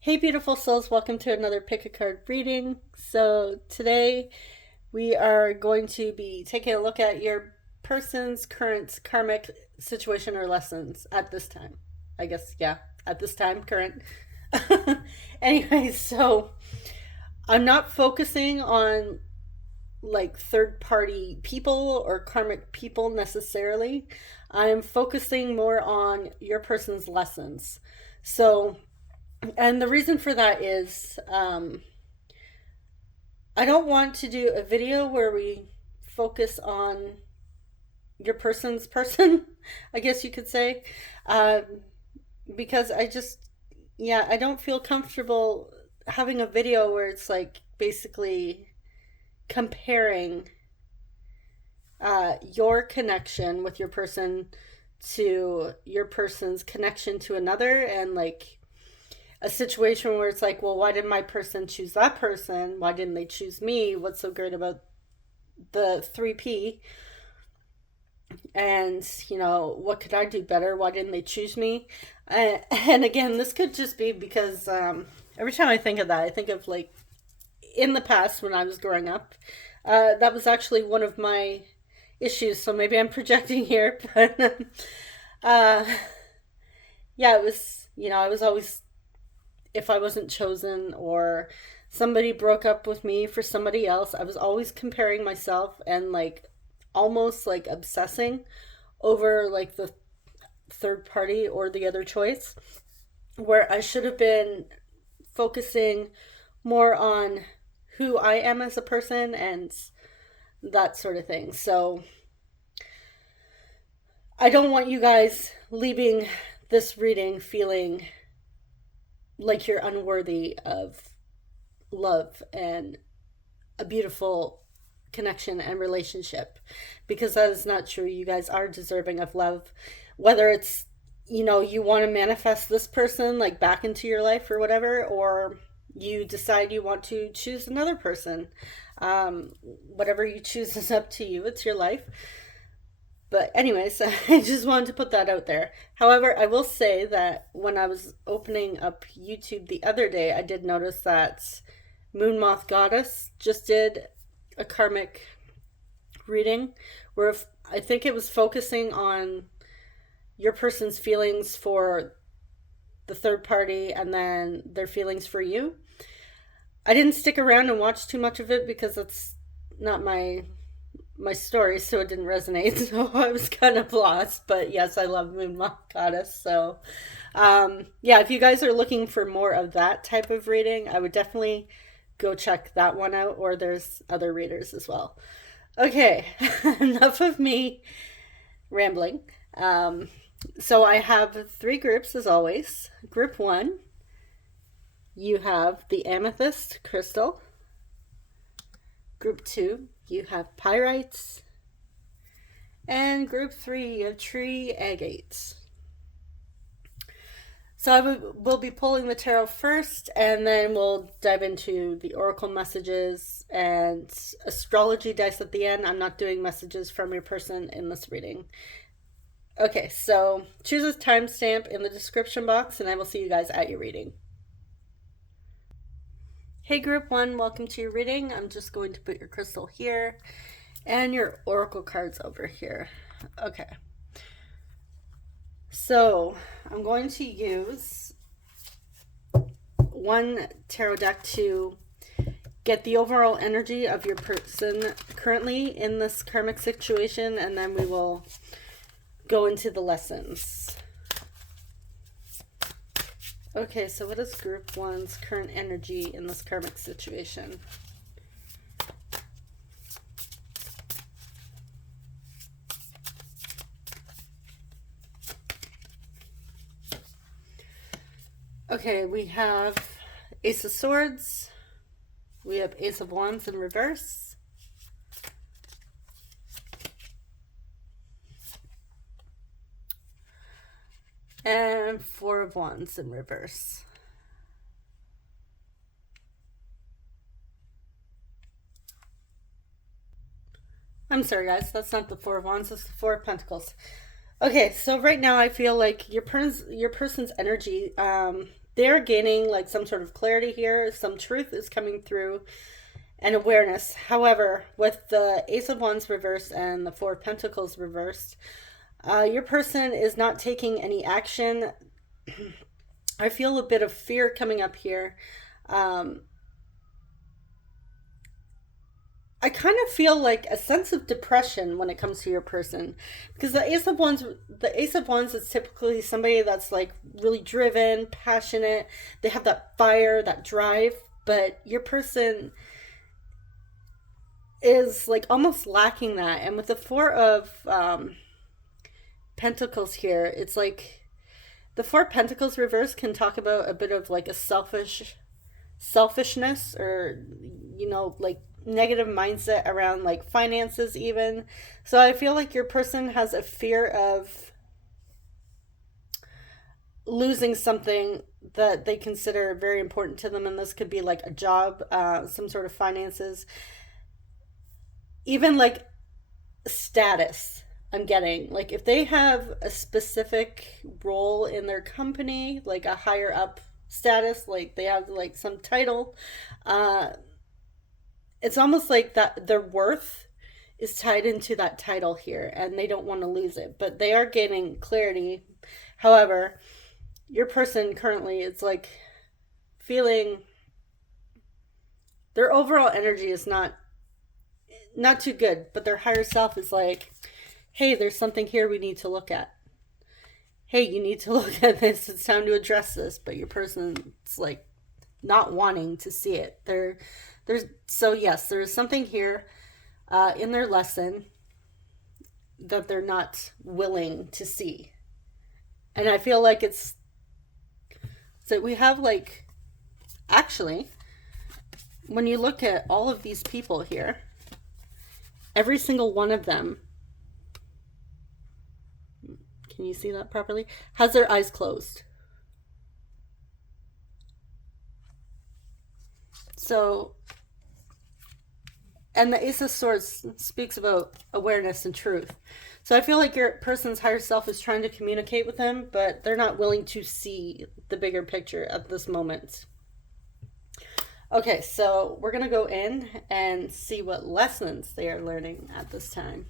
Hey, beautiful souls, welcome to another pick a card reading. So, today we are going to be taking a look at your person's current karmic situation or lessons at this time. I guess, yeah, at this time, current. Anyway, so I'm not focusing on like third party people or karmic people necessarily. I'm focusing more on your person's lessons. So, and the reason for that is I don't want to do a video where we focus on your person's person, I guess you could say, um, because yeah, I don't feel comfortable having a video where it's like basically comparing your connection with your person to your person's connection to another, and like a situation where it's like, well, why did my person choose that person? Why didn't they choose me? What's so great about the 3P? And, what could I do better? Why didn't they choose me? And again, this could just be because every time I think of that, I think of like in the past when I was growing up. That was actually one of my issues, so maybe I'm projecting here, but uh, yeah, it was, I was always, if I wasn't chosen or somebody broke up with me for somebody else, I was always comparing myself and like almost like obsessing over like the third party or the other choice, where I should have been focusing more on who I am as a person and that sort of thing. So I don't want you guys leaving this reading feeling like you're unworthy of love and a beautiful connection and relationship, because that is not true. You guys are deserving of love, whether it's, you want to manifest this person like back into your life or whatever, or you decide you want to choose another person. Whatever you choose is up to you. It's your life. But anyways, I just wanted to put that out there. However, I will say that when I was opening up YouTube the other day, I did notice that Moon Moth Goddess just did a karmic reading where I think it was focusing on your person's feelings for the third party and then their feelings for you. I didn't stick around and watch too much of it because that's not my story, so it didn't resonate. So I was kind of lost. But yes, I love Moon Moth Goddess. So yeah, if you guys are looking for more of that type of reading, I would definitely go check that one out, or there's other readers as well. Okay, enough of me rambling. So I have three groups as always. Group one, you have the amethyst crystal. Group two, you have pyrites. And group three, you have tree agates. So we'll be pulling the tarot first, and then we'll dive into the oracle messages and astrology dice at the end. I'm not doing messages from your person in this reading. Okay, so choose a timestamp in the description box, and I will see you guys at your reading. Hey, group one, welcome to your reading. I'm just going to put your crystal here and your oracle cards over here. Okay. So I'm going to use one tarot deck to get the overall energy of your person currently in this karmic situation, and then we will go into the lessons. Okay, so what is group one's current energy in this karmic situation? Okay, we have Ace of Swords. We have Ace of Wands in reverse. And Four of Wands in reverse. I'm sorry, guys. That's not the Four of Wands. That's the Four of Pentacles. Okay, so right now I feel like your person's energy, they're gaining like some sort of clarity here. Some truth is coming through and awareness. However, with the Ace of Wands reversed and the Four of Pentacles reversed, your person is not taking any action. I feel a bit of fear coming up here. I kind of feel like a sense of depression when it comes to your person, because the Ace of Wands is typically somebody that's like really driven, passionate. They have that fire, that drive, but your person is like almost lacking that. And with the Four of Pentacles here, it's like the Four of Pentacles reverse can talk about a bit of like a selfishness, or like negative mindset around like finances even. So I feel like your person has a fear of losing something that they consider very important to them, and this could be like a job, some sort of finances, even like status. I'm getting like if they have a specific role in their company, like a higher up status, like they have like some title, it's almost like that their worth is tied into that title here, and they don't want to lose it, but they are gaining clarity. However, your person currently is like feeling their overall energy is not too good, but their higher self is like, hey, there's something here we need to look at. Hey, you need to look at this. It's time to address this. But your person's like not wanting to see it. So yes, there's something here in their lesson that they're not willing to see. And I feel like it's, so we have like, actually, when you look at all of these people here, every single one of them, can you see that properly, has their eyes closed. So, and the Ace of Swords speaks about awareness and truth. So I feel like your person's higher self is trying to communicate with them, but they're not willing to see the bigger picture at this moment. Okay, so we're going to go in and see what lessons they are learning at this time.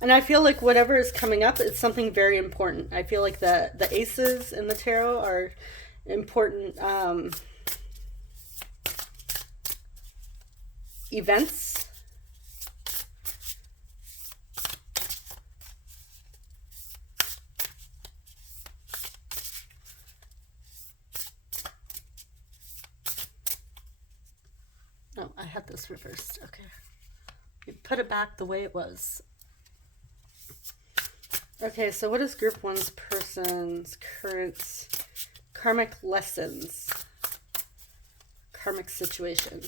And I feel like whatever is coming up is something very important. I feel like the aces in the tarot are important events. Oh, I had this reversed. Okay. We put it back the way it was. Okay, so what is group one's person's current karmic lessons? Karmic situation.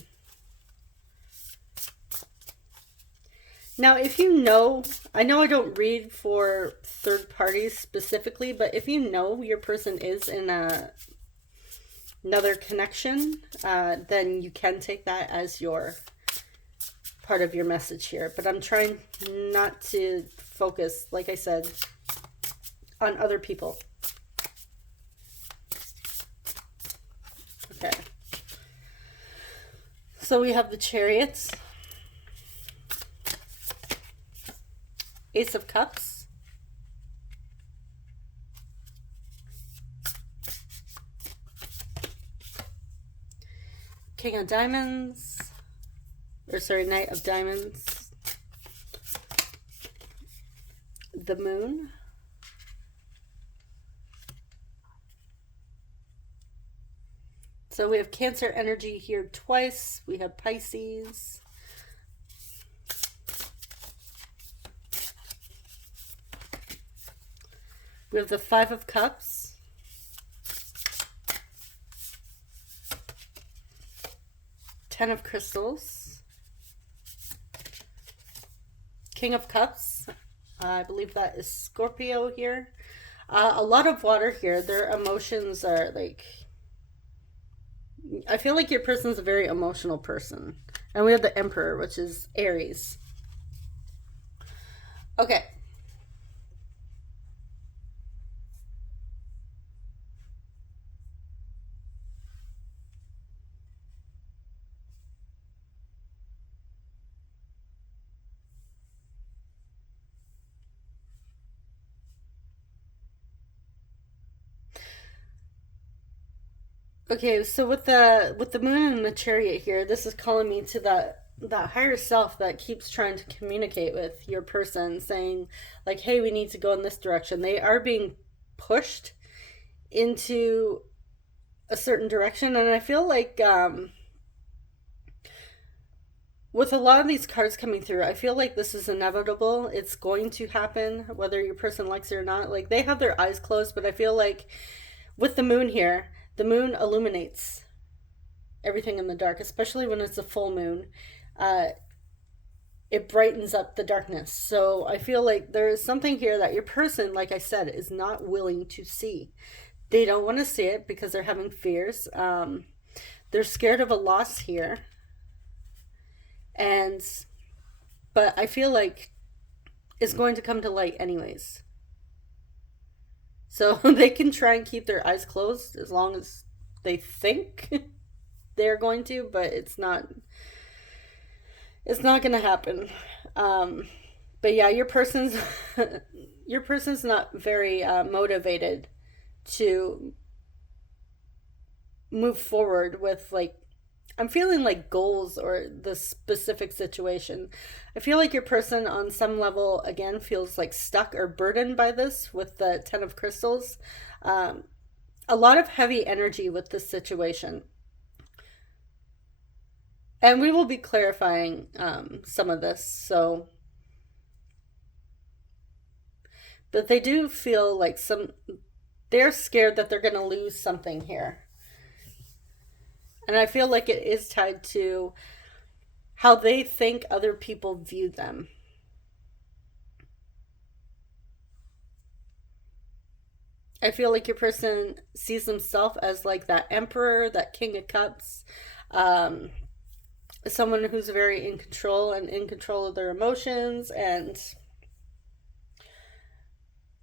Now, if you know, I know I don't read for third parties specifically, but if you know your person is in another connection, then you can take that as your part of your message here. But I'm trying not to focus, like I said, on other people. Okay. So we have the Chariots, Ace of Cups, King of Diamonds, Knight of Diamonds, the Moon, so we have Cancer energy here twice. We have Pisces, we have the Five of Cups, Ten of Crystals, King of Cups. I believe that is Scorpio here. A lot of water here. Their emotions are like, I feel like your person's a very emotional person. And we have the Emperor, which is Aries. Okay. Okay, so with the moon and the chariot here, this is calling me to that higher self that keeps trying to communicate with your person, saying like, "Hey, we need to go in this direction." They are being pushed into a certain direction, and I feel like with a lot of these cards coming through, I feel like this is inevitable. It's going to happen, whether your person likes it or not. Like they have their eyes closed, but I feel like with the moon here, the moon illuminates everything in the dark, especially when it's a full moon. Uh, it brightens up the darkness. So I feel like there is something here that your person, like I said, is not willing to see. They don't want to see it because they're having fears. They're scared of a loss here. And, but I feel like it's going to come to light anyways. So they can try and keep their eyes closed as long as they think they're going to, but it's not going to happen. But yeah, your person's your person's not very motivated to move forward with like I'm feeling like goals or the specific situation. I feel like your person on some level again feels like stuck or burdened by this with the 10 of crystals. Um, a lot of heavy energy with this situation. And we will be clarifying some of this. So, but they do feel like they're scared that they're going to lose something here. And I feel like it is tied to how they think other people view them. I feel like your person sees themselves as like that emperor, that king of cups, um, someone who's very in control and in control of their emotions and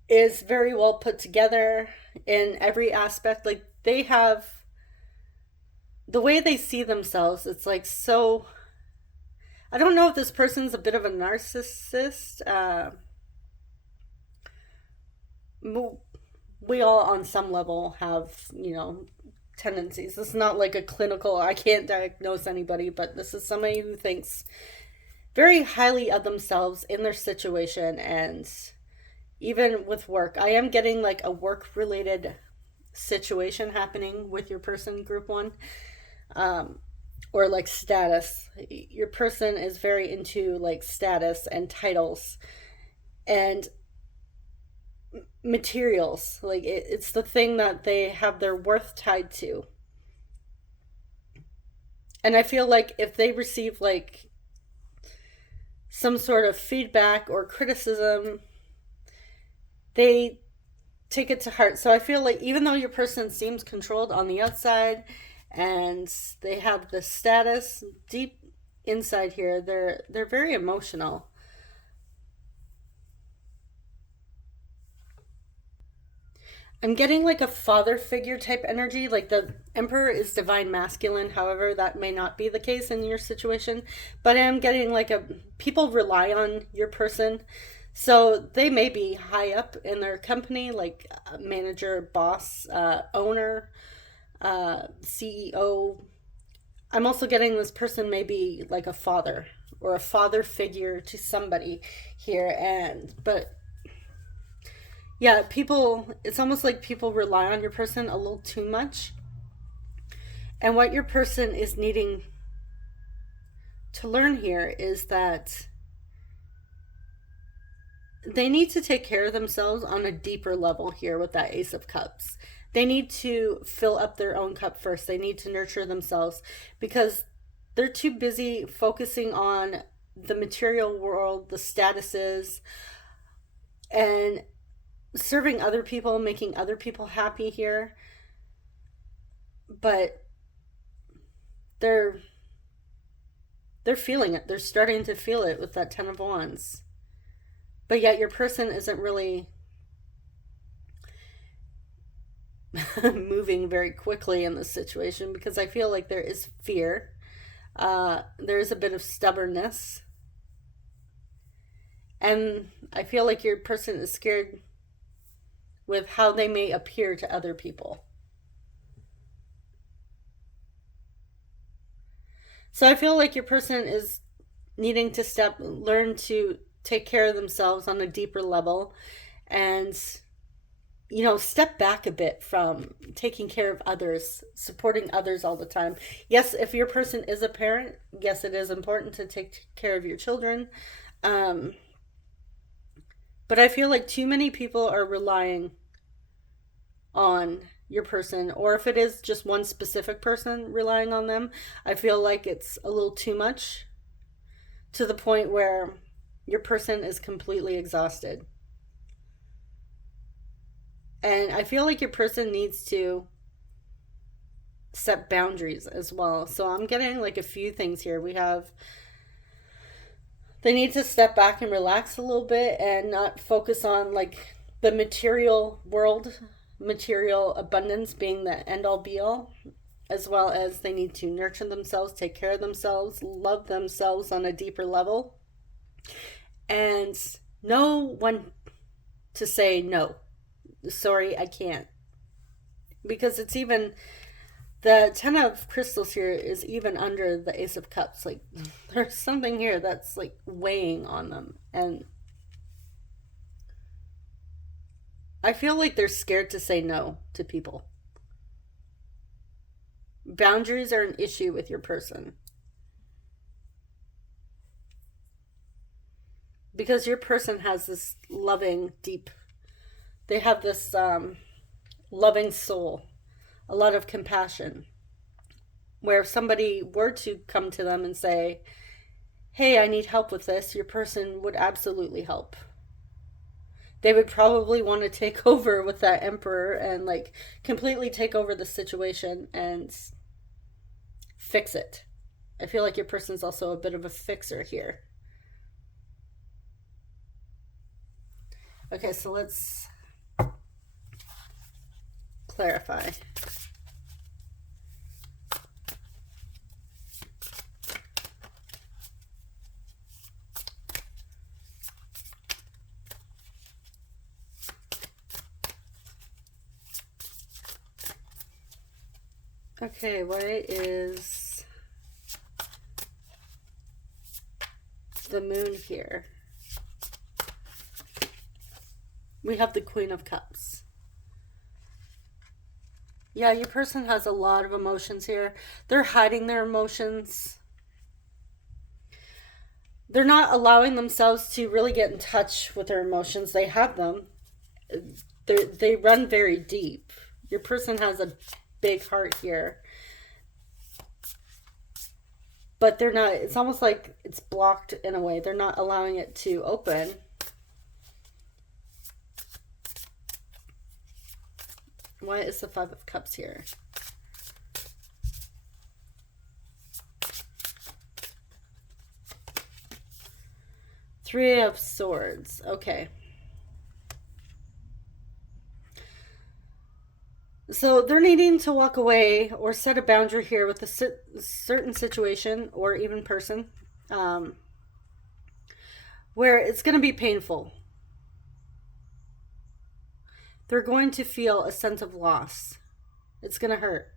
is very well put together in every aspect. Like they have the way they see themselves, it's like so. I don't know if this person's a bit of a narcissist. We all, on some level, have, tendencies. It's not like a clinical, I can't diagnose anybody, but this is somebody who thinks very highly of themselves in their situation. And even with work, I am getting like a work related situation happening with your person, group one. Or like status. Your person is very into like status and titles and materials. Like it's the thing that they have their worth tied to. And I feel like if they receive like some sort of feedback or criticism, they take it to heart. So I feel like even though your person seems controlled on the outside and they have the status deep inside here, they're very emotional. I'm getting like a father figure type energy. Like the emperor is divine masculine. However, that may not be the case in your situation. But I'm getting like people rely on your person. So they may be high up in their company, like manager, boss, owner, CEO. I'm also getting this person may be like a father or a father figure to somebody here. But yeah, it's almost like people rely on your person a little too much. And what your person is needing to learn here is that they need to take care of themselves on a deeper level here with that Ace of Cups. They need to fill up their own cup first. They need to nurture themselves because they're too busy focusing on the material world, the statuses, and serving other people, making other people happy here. But they're feeling it. They're starting to feel it with that 10 of Wands. But yet your person isn't really moving very quickly in this situation because I feel like there is fear. There is a bit of stubbornness. And I feel like your person is scared with how they may appear to other people. So I feel like your person is needing to learn to take care of themselves on a deeper level, and step back a bit from taking care of others, supporting others all the time. Yes, if your person is a parent, yes, it is important to take care of your children. Um, but I feel like too many people are relying on your person, or if it is just one specific person relying on them, I feel like it's a little too much, to the point where your person is completely exhausted. And I feel like your person needs to set boundaries as well. So I'm getting like a few things here. We have, they need to step back and relax a little bit and not focus on like the material world, material abundance being the end all be all, as well as they need to nurture themselves, take care of themselves, love themselves on a deeper level, and know when to say no. Sorry, I can't. Because it's even, the 10 of crystals here is even under the Ace of Cups. Like, there's something here that's like weighing on them. And I feel like they're scared to say no to people. Boundaries are an issue with your person. Because your person has this loving, deep, they have this loving soul, a lot of compassion, where if somebody were to come to them and say, hey, I need help with this, your person would absolutely help. They would probably want to take over with that emperor and like completely take over the situation and fix it. I feel like your person's also a bit of a fixer here. Okay, so let's clarify. Okay, why is the moon here? We have the Queen of Cups. Yeah, your person has a lot of emotions here. They're hiding their emotions. They're not allowing themselves to really get in touch with their emotions. They have them. They run very deep. Your person has a big heart here. But they're not, it's almost like it's blocked in a way. They're not allowing it to open. Why is the Five of Cups here? Three of Swords. Okay. So they're needing to walk away or set a boundary here with a certain situation or even person, where it's going to be painful. They're going to feel a sense of loss. It's going to hurt.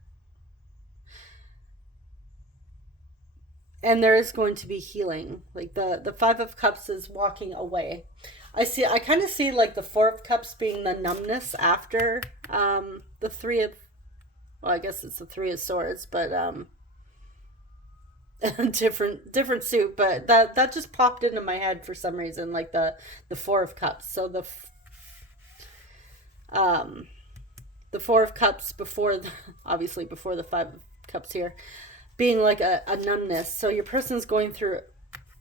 And there is going to be healing. Like the Five of Cups is walking away. I kind of see like the Four of Cups being the numbness after the Three of, well, I guess it's the Three of Swords, but different suit, but that just popped into my head for some reason, like the Four of Cups. So the Four of Cups before obviously before the Five of Cups here, being like a numbness. So your person's going through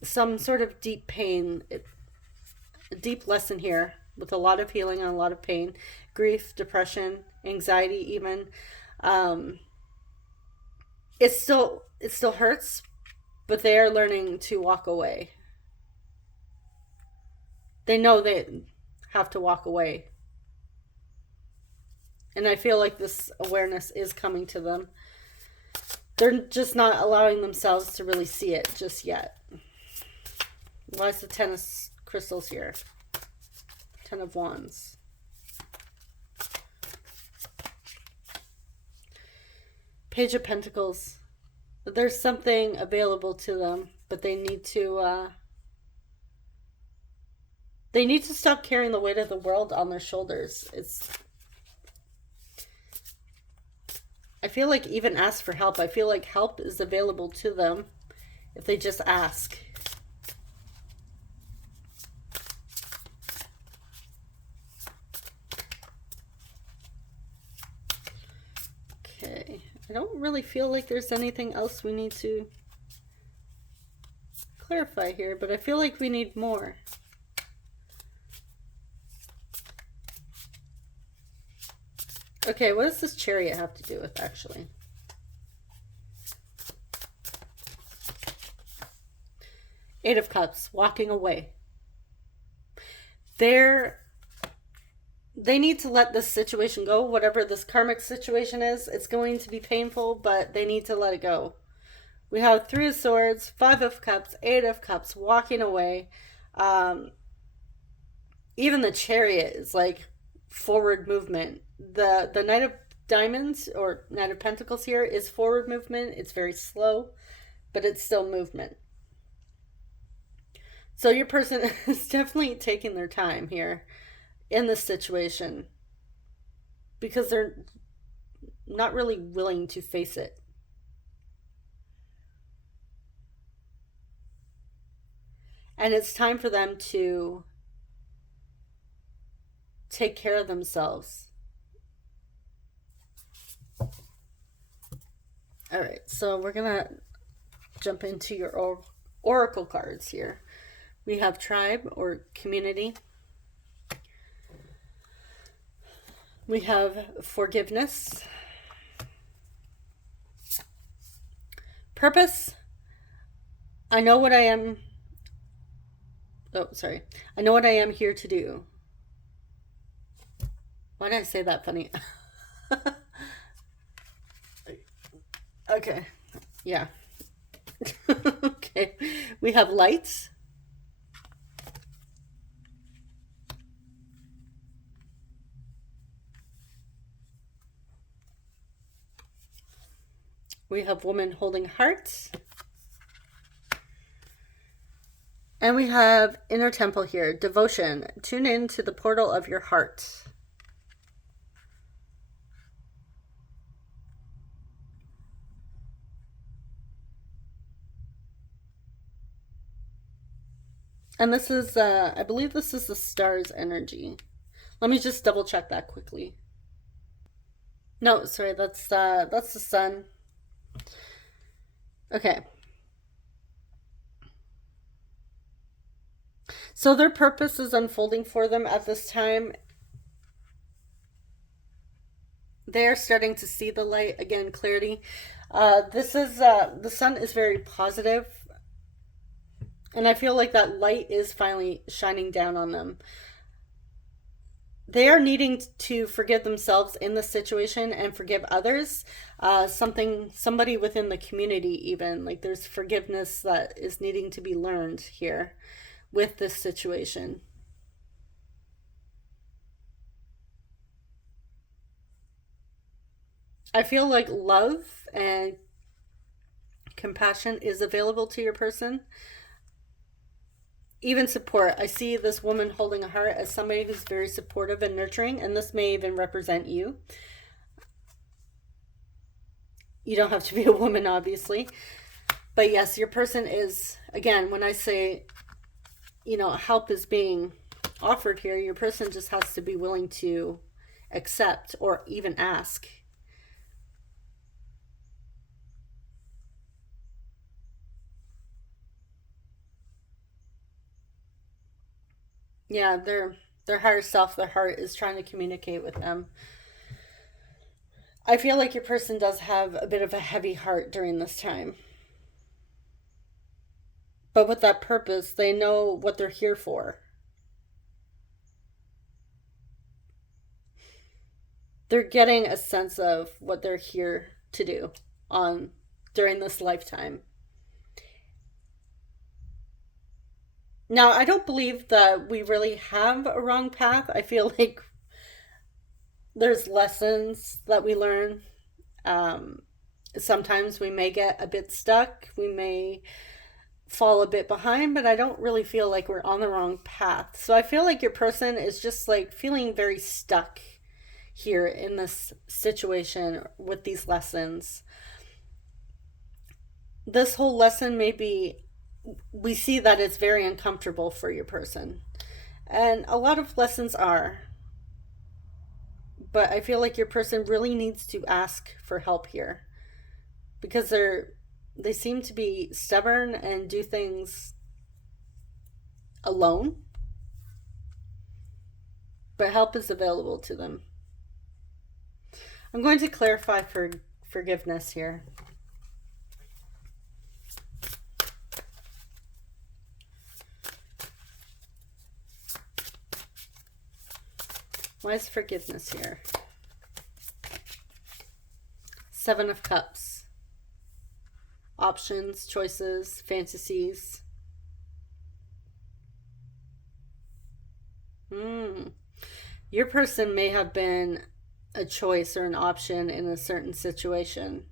some sort of deep pain, a deep lesson here with a lot of healing and a lot of pain, grief, depression, anxiety even. It still hurts, but they are learning to walk away. They know they have to walk away. And I feel like this awareness is coming to them. They're just not allowing themselves to really see it just yet. Why is the Ten of Crystals here? Ten of Wands. Page of Pentacles. There's something available to them, but they need to stop carrying the weight of the world on their shoulders. I feel like even ask for help. I feel like help is available to them if they just ask. Okay. I don't really feel like there's anything else we need to clarify here, but I feel like we need more. Okay, what does this Chariot have to do with, actually? Eight of Cups, walking away. They need to let this situation go, whatever this karmic situation is. It's going to be painful, but they need to let it go. We have Three of Swords, Five of Cups, Eight of Cups, walking away. Even the Chariot is like forward movement. The Knight of Diamonds or Knight of Pentacles here is forward movement. It's very slow, but it's still movement. So your person is definitely taking their time here in this situation because they're not really willing to face it. And it's time for them to take care of themselves. All right, so we're going to jump into your oracle cards here. We have tribe or community. We have forgiveness. Purpose. I know what I am. I know what I am here to do. Why did I say that funny? Okay. Yeah. Okay. We have lights. We have woman holding hearts. And we have inner temple here. Devotion. Tune in to the portal of your heart. And this is, I believe this is the star's energy. Let me just double check that quickly. No, sorry, that's the sun. Okay. So their purpose is unfolding for them at this time. They're starting to see the light again, clarity. This is the sun is very positive, and I feel like that light is finally shining down on them. They are needing to forgive themselves in this situation and forgive others. Somebody within the community, even like there's forgiveness that is needing to be learned here with this situation. I feel like love and compassion is available to your person. Even support. I see this woman holding a heart as somebody who's very supportive and nurturing, and this may even represent you. You don't have to be a woman, obviously. But yes, your person is, again, when I say, help is being offered here, your person just has to be willing to accept or even ask. Yeah, their higher self, their heart is trying to communicate with them. I feel like your person does have a bit of a heavy heart during this time. But with that purpose, they know what they're here for. They're getting a sense of what they're here to do during this lifetime. Now, I don't believe that we really have a wrong path. I feel like there's lessons that we learn. Sometimes we may get a bit stuck, we may fall a bit behind, but I don't really feel like we're on the wrong path. So I feel like your person is just like feeling very stuck here in this situation with these lessons. This whole lesson may be, we see that it's very uncomfortable for your person. And a lot of lessons are. But I feel like your person really needs to ask for help here because they seem to be stubborn and do things alone. But help is available to them. I'm going to clarify for forgiveness here. Why is forgiveness here? Seven of Cups. Options, choices, fantasies. Your person may have been a choice or an option in a certain situation.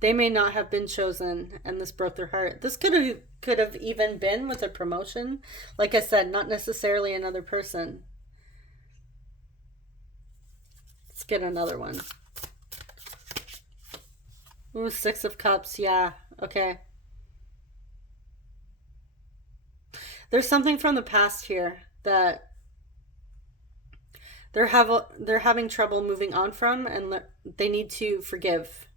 They may not have been chosen, and this broke their heart. This could have even been with a promotion. Like I said, not necessarily another person. Let's get another one. Ooh, Six of Cups. Yeah, okay. There's something from the past here that they're having trouble moving on from, and they need to forgive.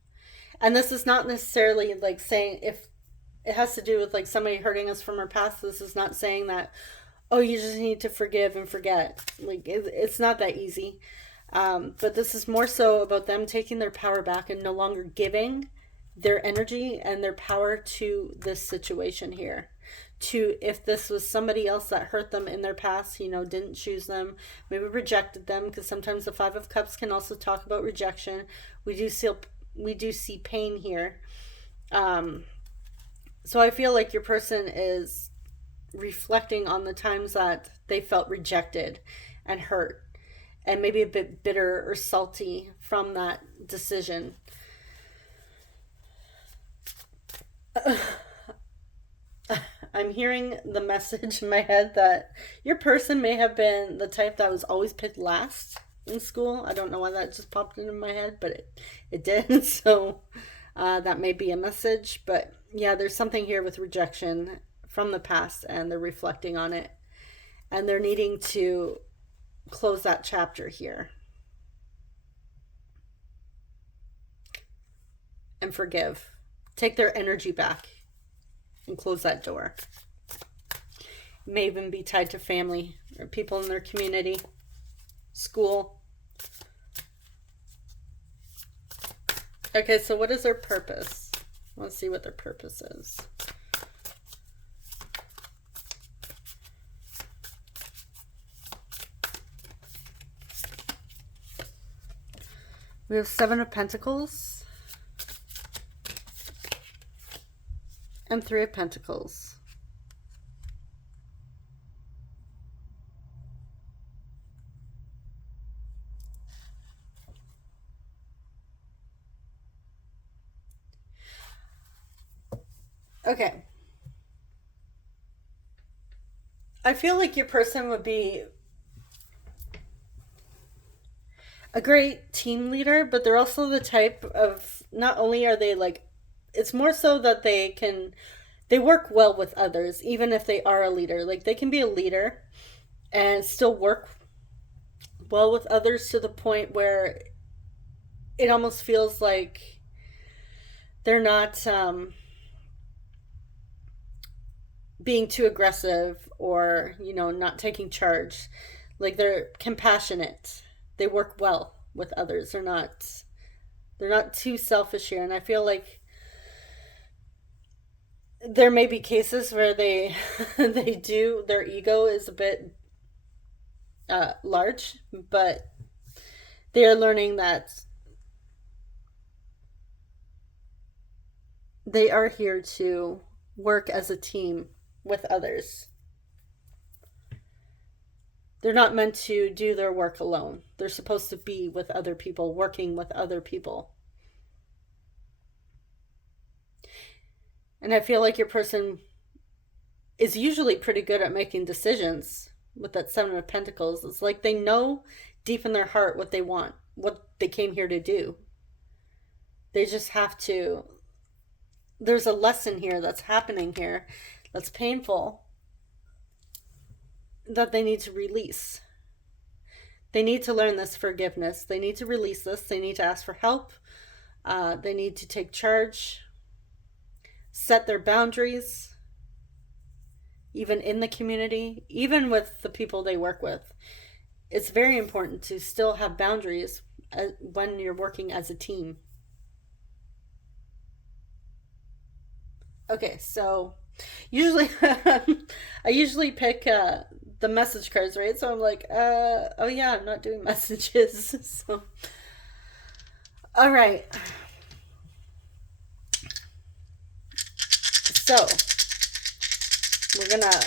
And this is not necessarily like saying if it has to do with like somebody hurting us from our past. This is not saying that, oh, you just need to forgive and forget. Like it's not that easy. But this is more so about them taking their power back and no longer giving their energy and their power to this situation here. To if this was somebody else that hurt them in their past, didn't choose them, maybe rejected them, because sometimes the Five of Cups can also talk about rejection. We do see pain here. So I feel like your person is reflecting on the times that they felt rejected and hurt, and maybe a bit bitter or salty from that decision. I'm hearing the message in my head that your person may have been the type that was always picked last in school. I don't know why that just popped into my head, but it did. So that may be a message. But yeah, there's something here with rejection from the past, and they're reflecting on it. And they're needing to close that chapter here and forgive. Take their energy back and close that door. It may even be tied to family or people in their community, school. Okay, so what is their purpose? Let's see what their purpose is. We have Seven of Pentacles and Three of Pentacles. Okay. I feel like your person would be a great team leader, but they're also the type of, not only are they like, it's more so that they work well with others, even if they are a leader. Like they can be a leader and still work well with others to the point where it almost feels like they're not being too aggressive or, not taking charge. Like they're compassionate. They work well with others. They're not too selfish here. And I feel like there may be cases where they their ego is a bit large, but they are learning that they are here to work as a team with others. They're not meant to do their work alone. They're supposed to be with other people, working with other people. And I feel like your person is usually pretty good at making decisions with that Seven of Pentacles. It's like they know deep in their heart what they want, what they came here to do. They just have to. There's a lesson here that's happening here that's painful that they need to release. They need to learn this forgiveness. They need to release this. They need to ask for help. They need to take charge, set their boundaries, even in the community, even with the people they work with. It's very important to still have boundaries when you're working as a team. Okay, so usually I usually pick the message cards, right? So I'm like, oh yeah, I'm not doing messages. So, all right. So we're gonna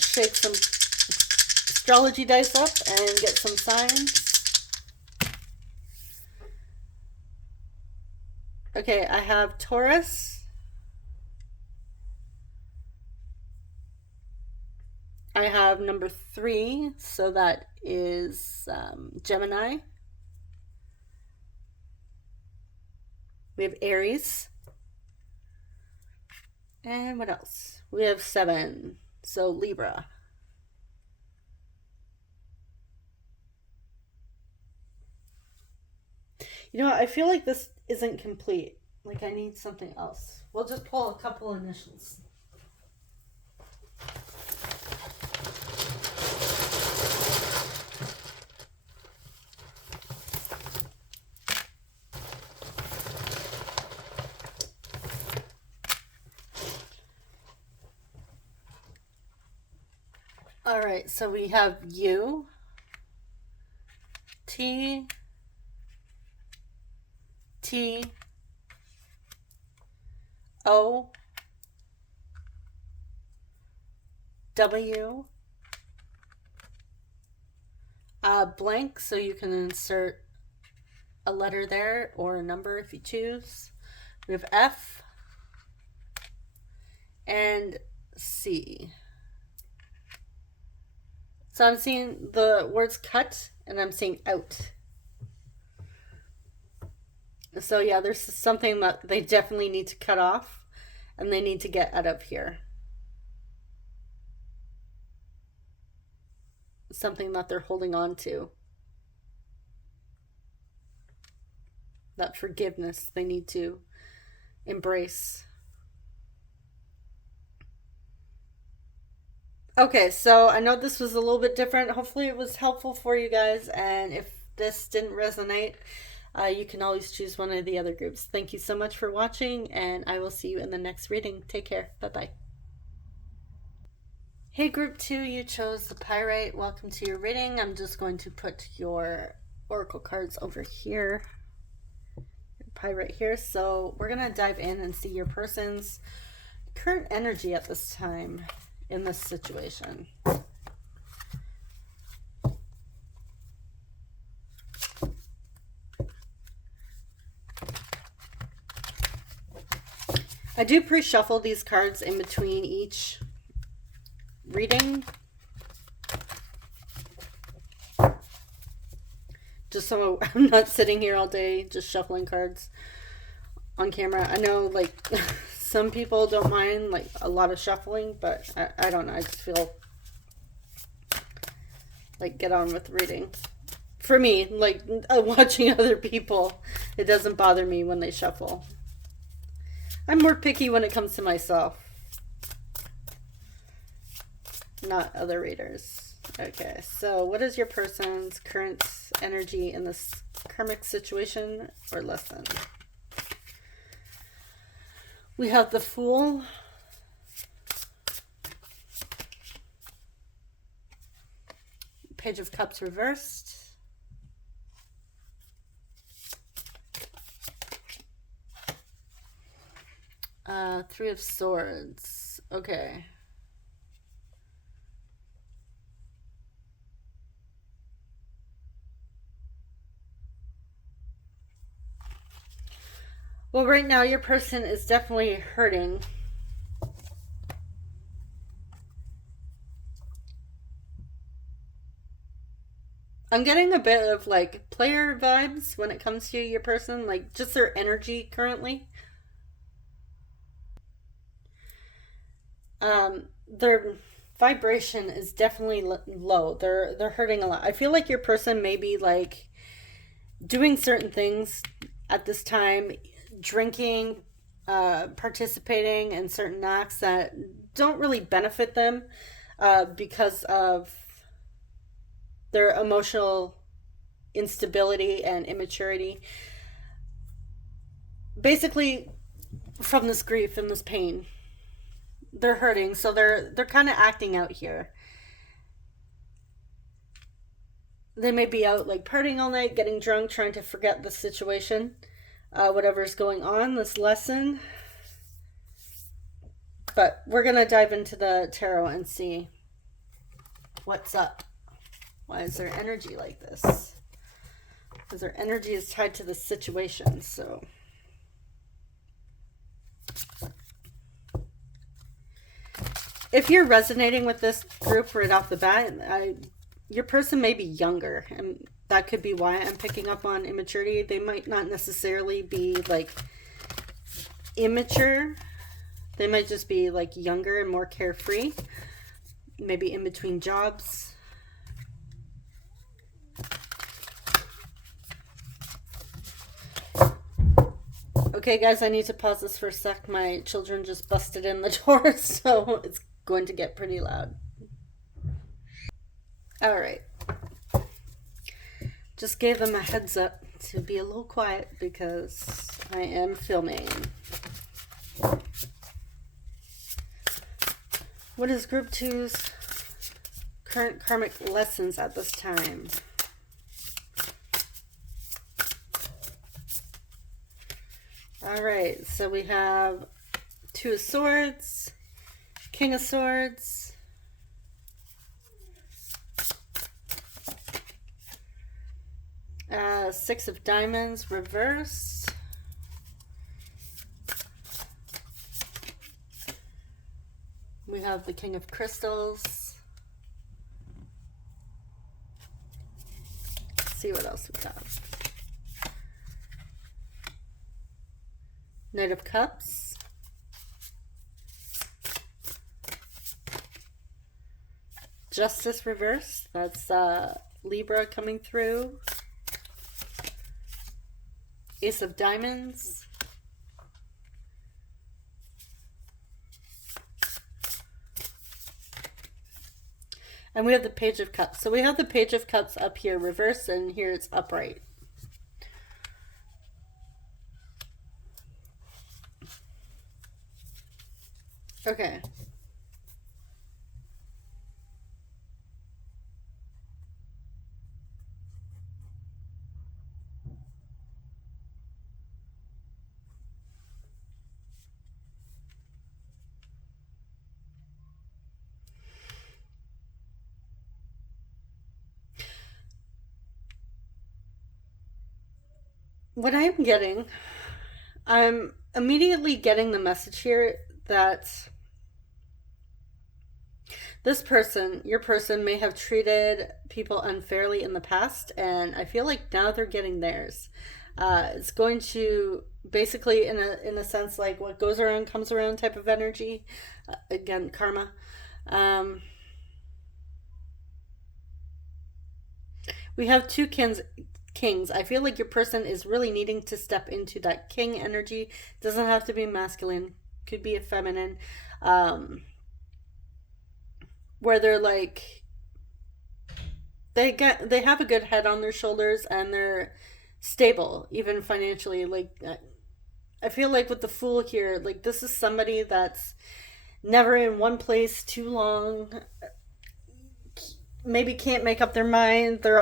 shake some astrology dice up and get some signs. Okay, I have Taurus. I have number 3, so that is Gemini. We have Aries. And what else? We have 7, so Libra. You know, I feel like this isn't complete. Like I need something else. We'll just pull a couple initials. All right, so we have U, T, T, O, W, blank, so you can insert a letter there or a number if you choose. We have F and C. So I'm seeing the words cut and I'm seeing out. So yeah, there's something that they definitely need to cut off and they need to get out of here. Something that they're holding on to. That forgiveness they need to embrace. Okay, so I know this was a little bit different. Hopefully it was helpful for you guys. And if this didn't resonate, you can always choose one of the other groups. Thank you so much for watching, and I will see you in the next reading. Take care. Bye-bye. Hey, group 2, you chose the Pyrite. Welcome to your reading. I'm just going to put your oracle cards over here. Pyrite here. So we're going to dive in and see your person's current energy at this time in this situation. I do pre-shuffle these cards in between each reading, just so I'm not sitting here all day just shuffling cards on camera. I know like some people don't mind like a lot of shuffling, but I don't know. I just feel like get on with reading. For me, like watching other people, it doesn't bother me when they shuffle. I'm more picky when it comes to myself, not other readers. Okay, so what is your person's current energy in this karmic situation or lesson? We have the Fool, Page of Cups reversed, Three of Swords. Okay. Well, right now your person is definitely hurting. I'm getting a bit of like player vibes when it comes to your person, like just their energy currently. Their vibration is definitely low. They're hurting a lot. I feel like your person may be like doing certain things at this time, drinking, participating in certain acts that don't really benefit them because of their emotional instability and immaturity. Basically, from this grief and this pain, they're hurting, so they're kind of acting out here. They may be out like partying all night, getting drunk, trying to forget the situation, whatever's going on, this lesson. But we're gonna dive into the tarot and see what's up. Why is there energy like this? Because their energy is tied to the situation, so. If you're resonating with this group right off the bat, your person may be younger, and that could be why I'm picking up on immaturity. They might not necessarily be like immature. They might just be like younger and more carefree, maybe in between jobs. Okay, guys, I need to pause this for a sec. My children just busted in the door, so it's going to get pretty loud. All right. Just gave them a heads up to be a little quiet because I am filming. What is Group 2's current karmic lessons at this time? All right, so we have Two of Swords, King of Swords, Six of Diamonds reversed, we have the King of Crystals. Let's see what else we have. Knight of Cups, Justice reversed. That's Libra coming through. Ace of Diamonds. And we have the Page of Cups. So we have the Page of Cups up here reversed, and here it's upright. Okay. What I'm getting, I'm immediately getting the message here that this person, your person, may have treated people unfairly in the past, and I feel like now they're getting theirs. It's going to basically, in a sense, like what goes around comes around type of energy. Again, karma. We have two kings. I feel like your person is really needing to step into that king energy. Doesn't have to be masculine. Could be a feminine. Where they're like they have a good head on their shoulders, and they're stable even financially. Like I feel like with the Fool here, like this is somebody that's never in one place too long, maybe can't make up their mind. They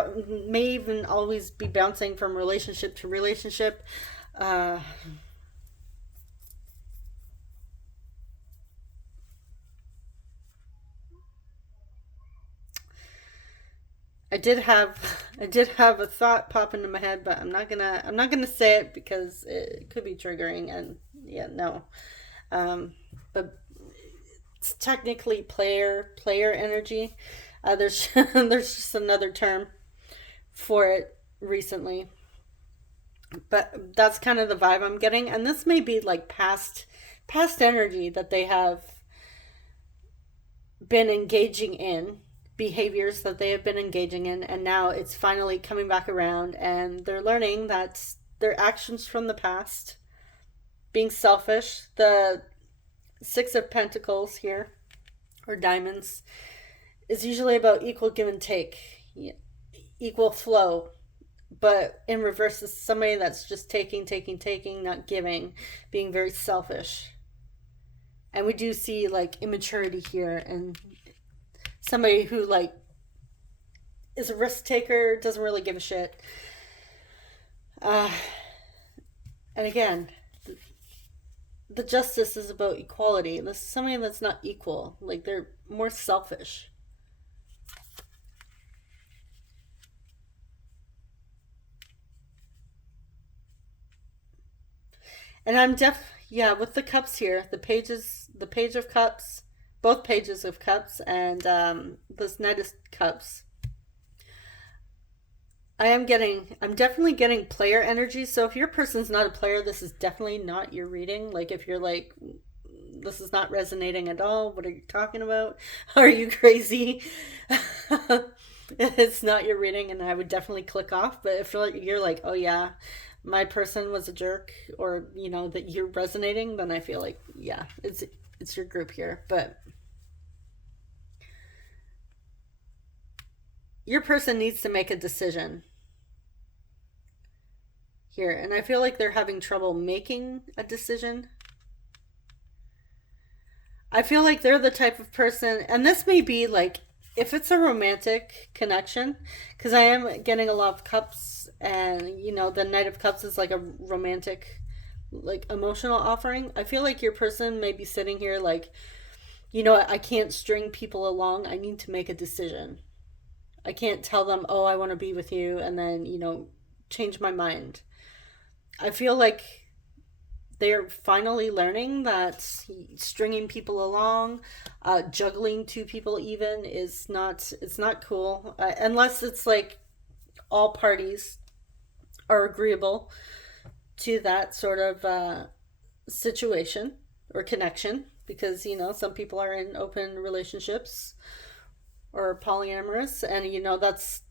may even always be bouncing from relationship to relationship. I did have a thought pop into my head, but I'm not gonna say it because it could be triggering, and yeah, no. Um, but it's technically player energy. There's there's just another term for it recently, but that's kind of the vibe I'm getting, and this may be like past energy that they have been engaging in, behaviors that they have been engaging in, and now it's finally coming back around, and they're learning that their actions from the past, being selfish, the Six of Pentacles here, or diamonds, is usually about equal give and take, equal flow. But in reverse, is somebody that's just taking, taking, taking, not giving, being very selfish. And we do see like immaturity here, and somebody who like is a risk taker, doesn't really give a shit. Uh, and again, the justice is about equality. This is somebody that's not equal. Like they're more selfish. And yeah, with the cups here, the page of cups, both pages of cups, and this knight of cups. I'm definitely getting player energy. So if your person's not a player, this is definitely not your reading. Like if you're like, this is not resonating at all. What are you talking about? Are you crazy? It's not your reading, and I would definitely click off. But if you're like, oh yeah, my person was a jerk, or that you're resonating, then I feel like yeah, it's your group here. But your person needs to make a decision here, and I feel like they're having trouble making a decision. I feel like they're the type of person, and this may be like if it's a romantic connection, because I am getting a lot of cups, and the Knight of Cups is like a romantic, like emotional offering. I feel like your person may be sitting here like, I can't string people along. I need to make a decision. I can't tell them, oh, I want to be with you, and then, change my mind. I feel like they're finally learning that stringing people along, juggling two people even it's not cool, unless it's like all parties are agreeable to that sort of situation or connection, because some people are in open relationships or polyamorous, and that's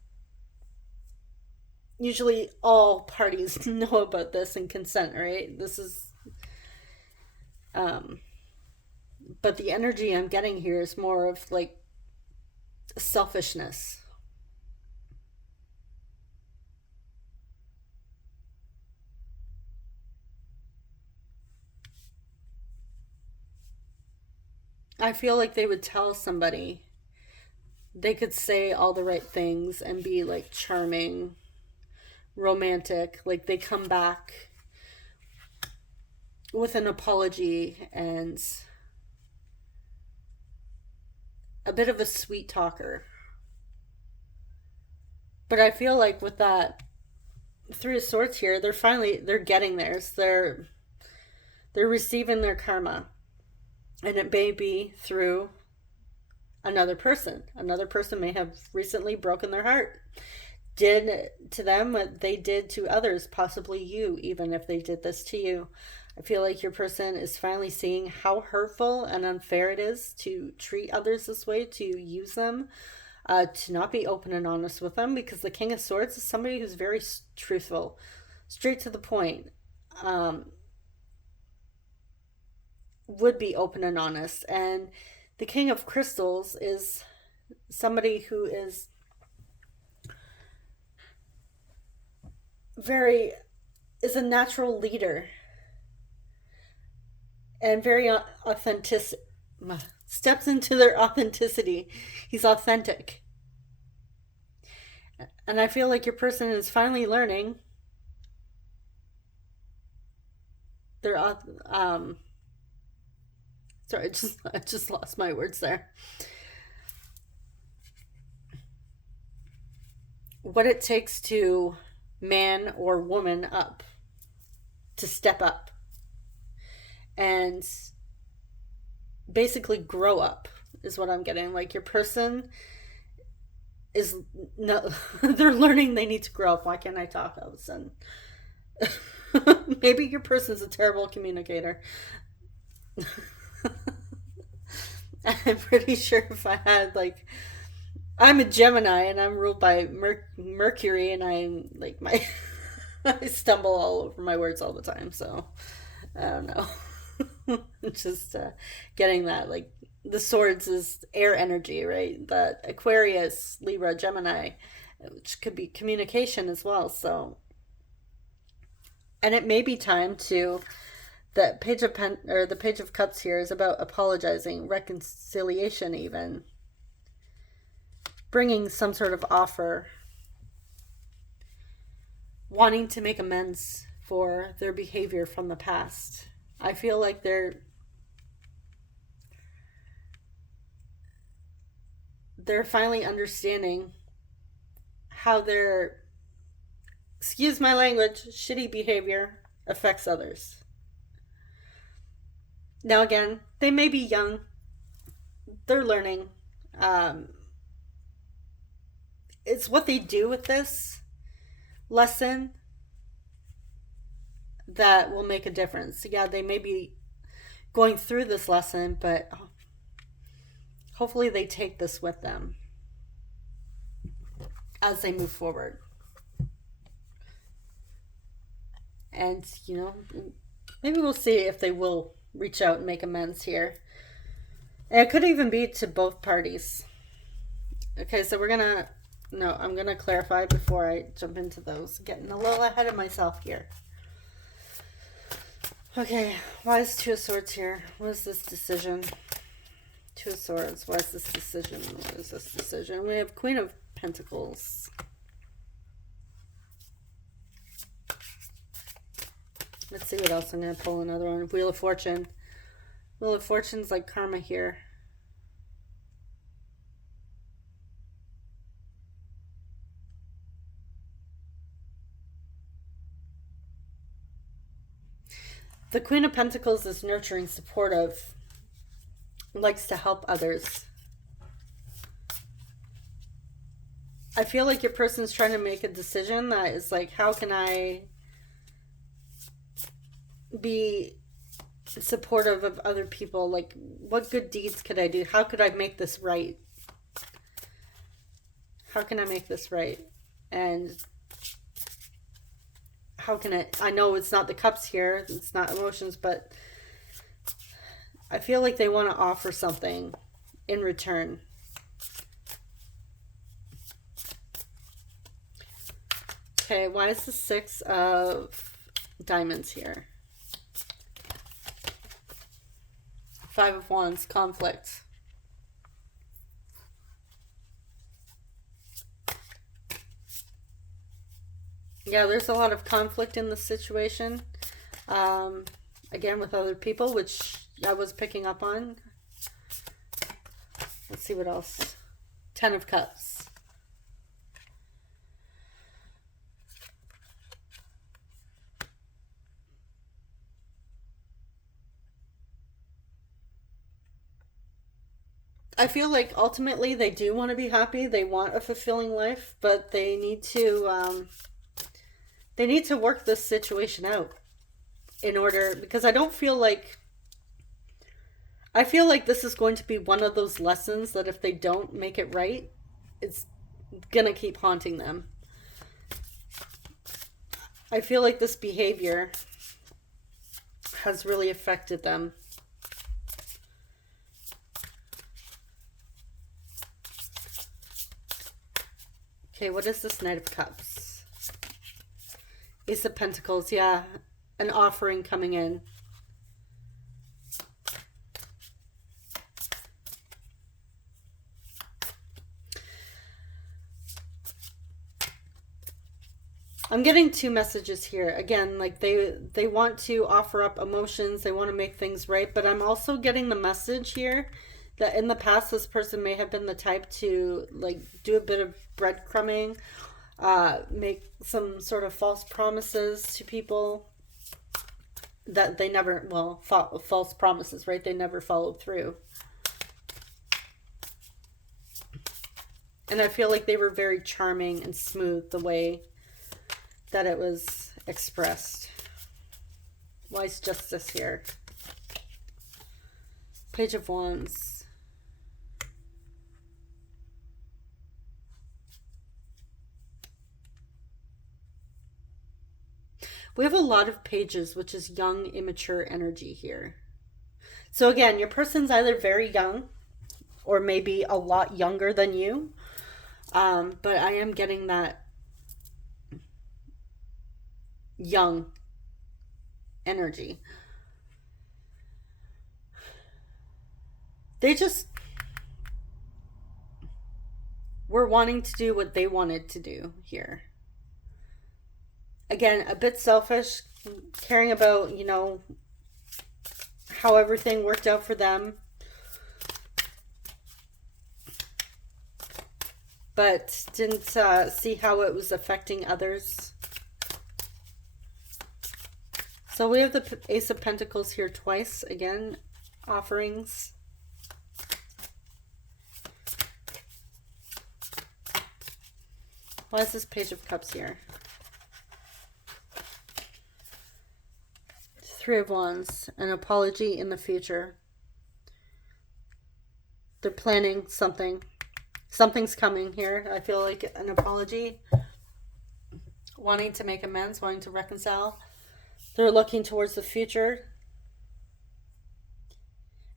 usually all parties know about this and consent, right? This is um but the energy I'm getting here is more of like selfishness. I feel like they would tell somebody, they could say all the right things and be like charming, romantic, like they come back with an apology and a bit of a sweet talker. But I feel like with that Three of Swords here, they're getting theirs. They're receiving their karma. And it may be through another person. Another person may have recently broken their heart, did to them what they did to others, possibly you, even if they did this to you. I feel like your person is finally seeing how hurtful and unfair it is to treat others this way, to use them, to not be open and honest with them, because the King of Swords is somebody who's very truthful, straight to the point, would be open and honest. And the King of Crystals is somebody who is a natural leader and very authentic, steps into their authenticity. He's authentic. And I feel like your person is finally learning their sorry, I just lost my words there. what it takes to man or woman up, to step up and basically grow up is what I'm getting. Like your person is no, they're learning they need to grow up. Why can't I talk all of a sudden? Maybe your person's a terrible communicator. I'm pretty sure if I had like, I'm a Gemini and I'm ruled by Mercury, and I'm like my I stumble all over my words all the time, so I don't know. Just getting that, like the swords is air energy, right? That Aquarius, Libra, Gemini, which could be communication as well. So, and it may be time to, the Page of Cups here is about apologizing, reconciliation, even bringing some sort of offer, wanting to make amends for their behavior from the past. I feel like they're finally understanding how their, excuse my language, shitty behavior affects others. Now again, they may be young. They're learning. It's what they do with this lesson that will make a difference. Yeah, they may be going through this lesson, but hopefully they take this with them as they move forward. And, you know, maybe we'll see if they will reach out and make amends here. And it could even be to both parties. Okay, so I'm going to clarify before I jump into those. Getting a little ahead of myself here. Okay, why is Two of Swords here? What is this decision? Two of Swords. Why is this decision? What is this decision? We have Queen of Pentacles. Let's see what else I'm going to pull. Another one. Wheel of Fortune. Wheel of Fortune's like karma here. The Queen of Pentacles is nurturing, supportive, likes to help others. I feel like your person's trying to make a decision that is like, how can I be supportive of other people? Like, what good deeds could I do? How could I make this right? How can I make this right? And how can I know it's not the cups here, it's not emotions, but I feel like they want to offer something in return. Okay, why is the Six of Diamonds here? Five of Wands, conflict. Yeah, there's a lot of conflict in this situation. Again, with other people, which I was picking up on. Let's see what else. Ten of Cups. I feel like ultimately they do want to be happy. They want a fulfilling life, but they need to work this situation out in order, because I feel like this is going to be one of those lessons that if they don't make it right, it's gonna keep haunting them. I feel like this behavior has really affected them. Okay, what is this Knight of Cups? Ace of Pentacles, yeah. An offering coming in. I'm getting two messages here. Again, like they want to offer up emotions. They want to make things right. But I'm also getting the message here that in the past, this person may have been the type to like do a bit of breadcrumbing, make some sort of false promises to people that they never, well, false promises, right? They never followed through. And I feel like they were very charming and smooth the way that it was expressed. Wise justice here. Page of Wands. We have a lot of pages, which is young, immature energy here. So again, your person's either very young or maybe a lot younger than you. But I am getting that young energy. They just were wanting to do what they wanted to do here. Again, a bit selfish, caring about, you know, how everything worked out for them. But didn't see how it was affecting others. So we have the Ace of Pentacles here twice. Again, offerings. Why is this Page of Cups here? Three of Wands. An apology in the future. They're planning something. Something's coming here. I feel like an apology. Wanting to make amends. Wanting to reconcile. They're looking towards the future.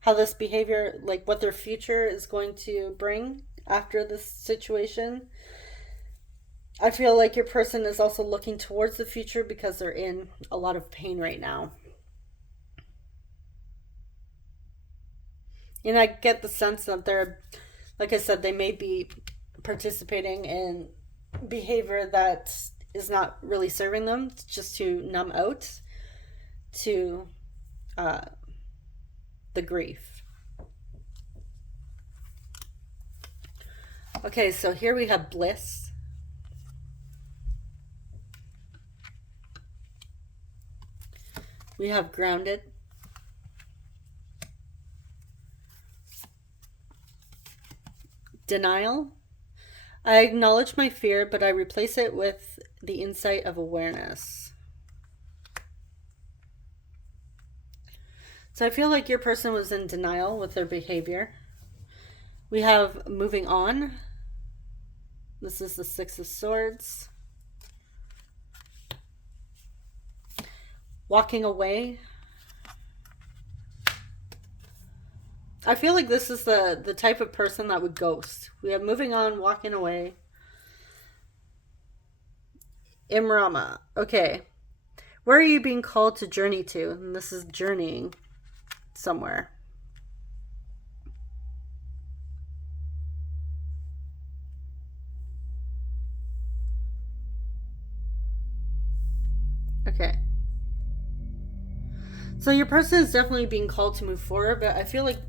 How this behavior, like what their future is going to bring after this situation. I feel like your person is also looking towards the future because they're in a lot of pain right now. And I get the sense that they're, like I said, they may be participating in behavior that is not really serving them, just to numb out to the grief. Okay, so here we have bliss. We have grounded. Denial. I acknowledge my fear, but I replace it with the insight of awareness. So I feel like your person was in denial with their behavior. We have moving on. This is the Six of Swords. Walking away. I feel like this is the type of person that would ghost. We have moving on, walking away. Imrama. Okay. Where are you being called to journey to? And this is journeying somewhere. Okay. So your person is definitely being called to move forward, but I feel like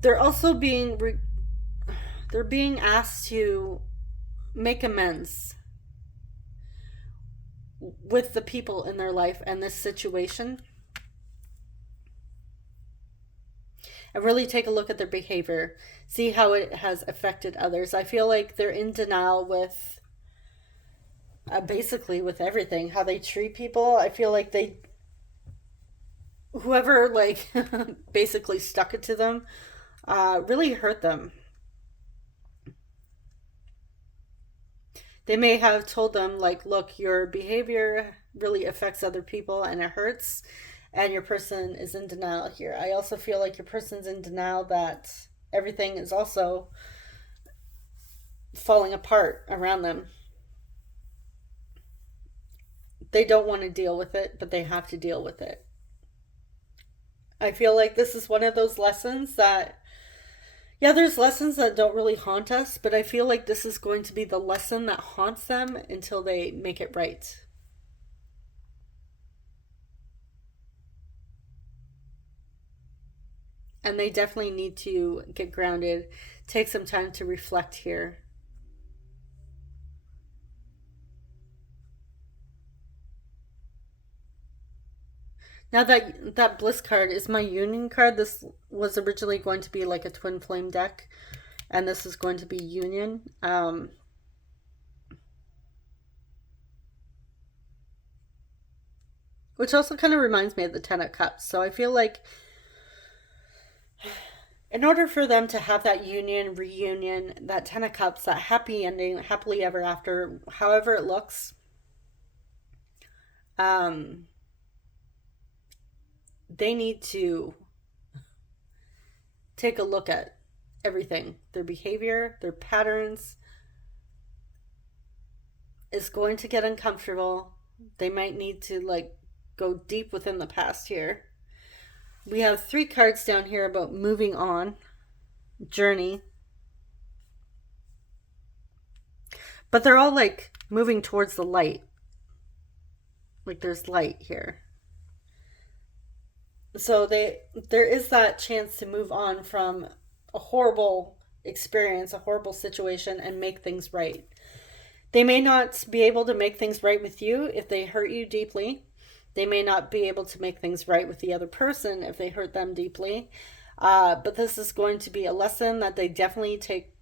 they're also being asked to make amends with the people in their life and this situation. And really take a look at their behavior. See how it has affected others. I feel like they're in denial with basically with everything. How they treat people. I feel like whoever like basically stuck it to them really hurt them. They may have told them like, look, your behavior really affects other people and it hurts, and your person is in denial here. I also feel like your person's in denial that everything is also falling apart around them. They don't want to deal with it, but they have to deal with it. I feel like this is one of those lessons that, yeah, there's lessons that don't really haunt us, but I feel like this is going to be the lesson that haunts them until they make it right. And they definitely need to get grounded, take some time to reflect here Now that Bliss card is my Union card. This was originally going to be like a twin flame deck, and this is going to be Union. Which also kind of reminds me of the Ten of Cups. So I feel like in order for them to have that union, reunion, that Ten of Cups, that happy ending, happily ever after, however it looks, they need to take a look at everything. Their behavior, their patterns is going to get uncomfortable. They might need to like go deep within the past here. We have 3 cards down here about moving on, journey. But they're all like moving towards the light. Like there's light here. So there is that chance to move on from a horrible experience, a horrible situation, and make things right. They may not be able to make things right with you if they hurt you deeply. They may not be able to make things right with the other person if they hurt them deeply. But this is going to be a lesson that they definitely take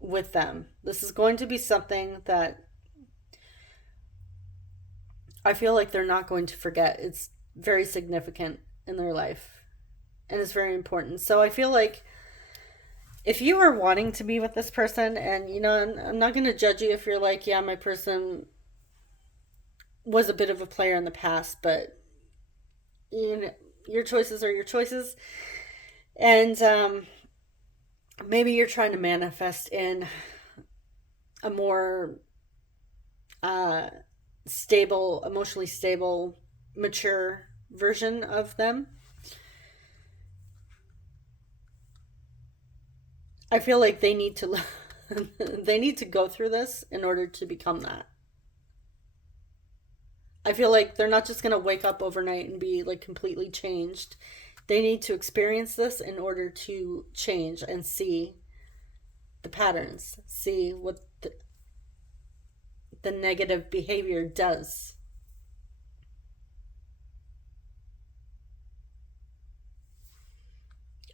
with them. This is going to be something that I feel like they're not going to forget. It's very significant in their life, and it's very important. So I feel like if you are wanting to be with this person, and you know, I'm not going to judge you if you're like, yeah, my person was a bit of a player in the past, but you know, your choices are your choices. And maybe you're trying to manifest in a more stable, emotionally stable, mature version of them. I feel like they need to they need to go through this in order to become that. I feel like they're not just going to wake up overnight and be like completely changed. They need to experience this in order to change and see the patterns, see what the negative behavior does.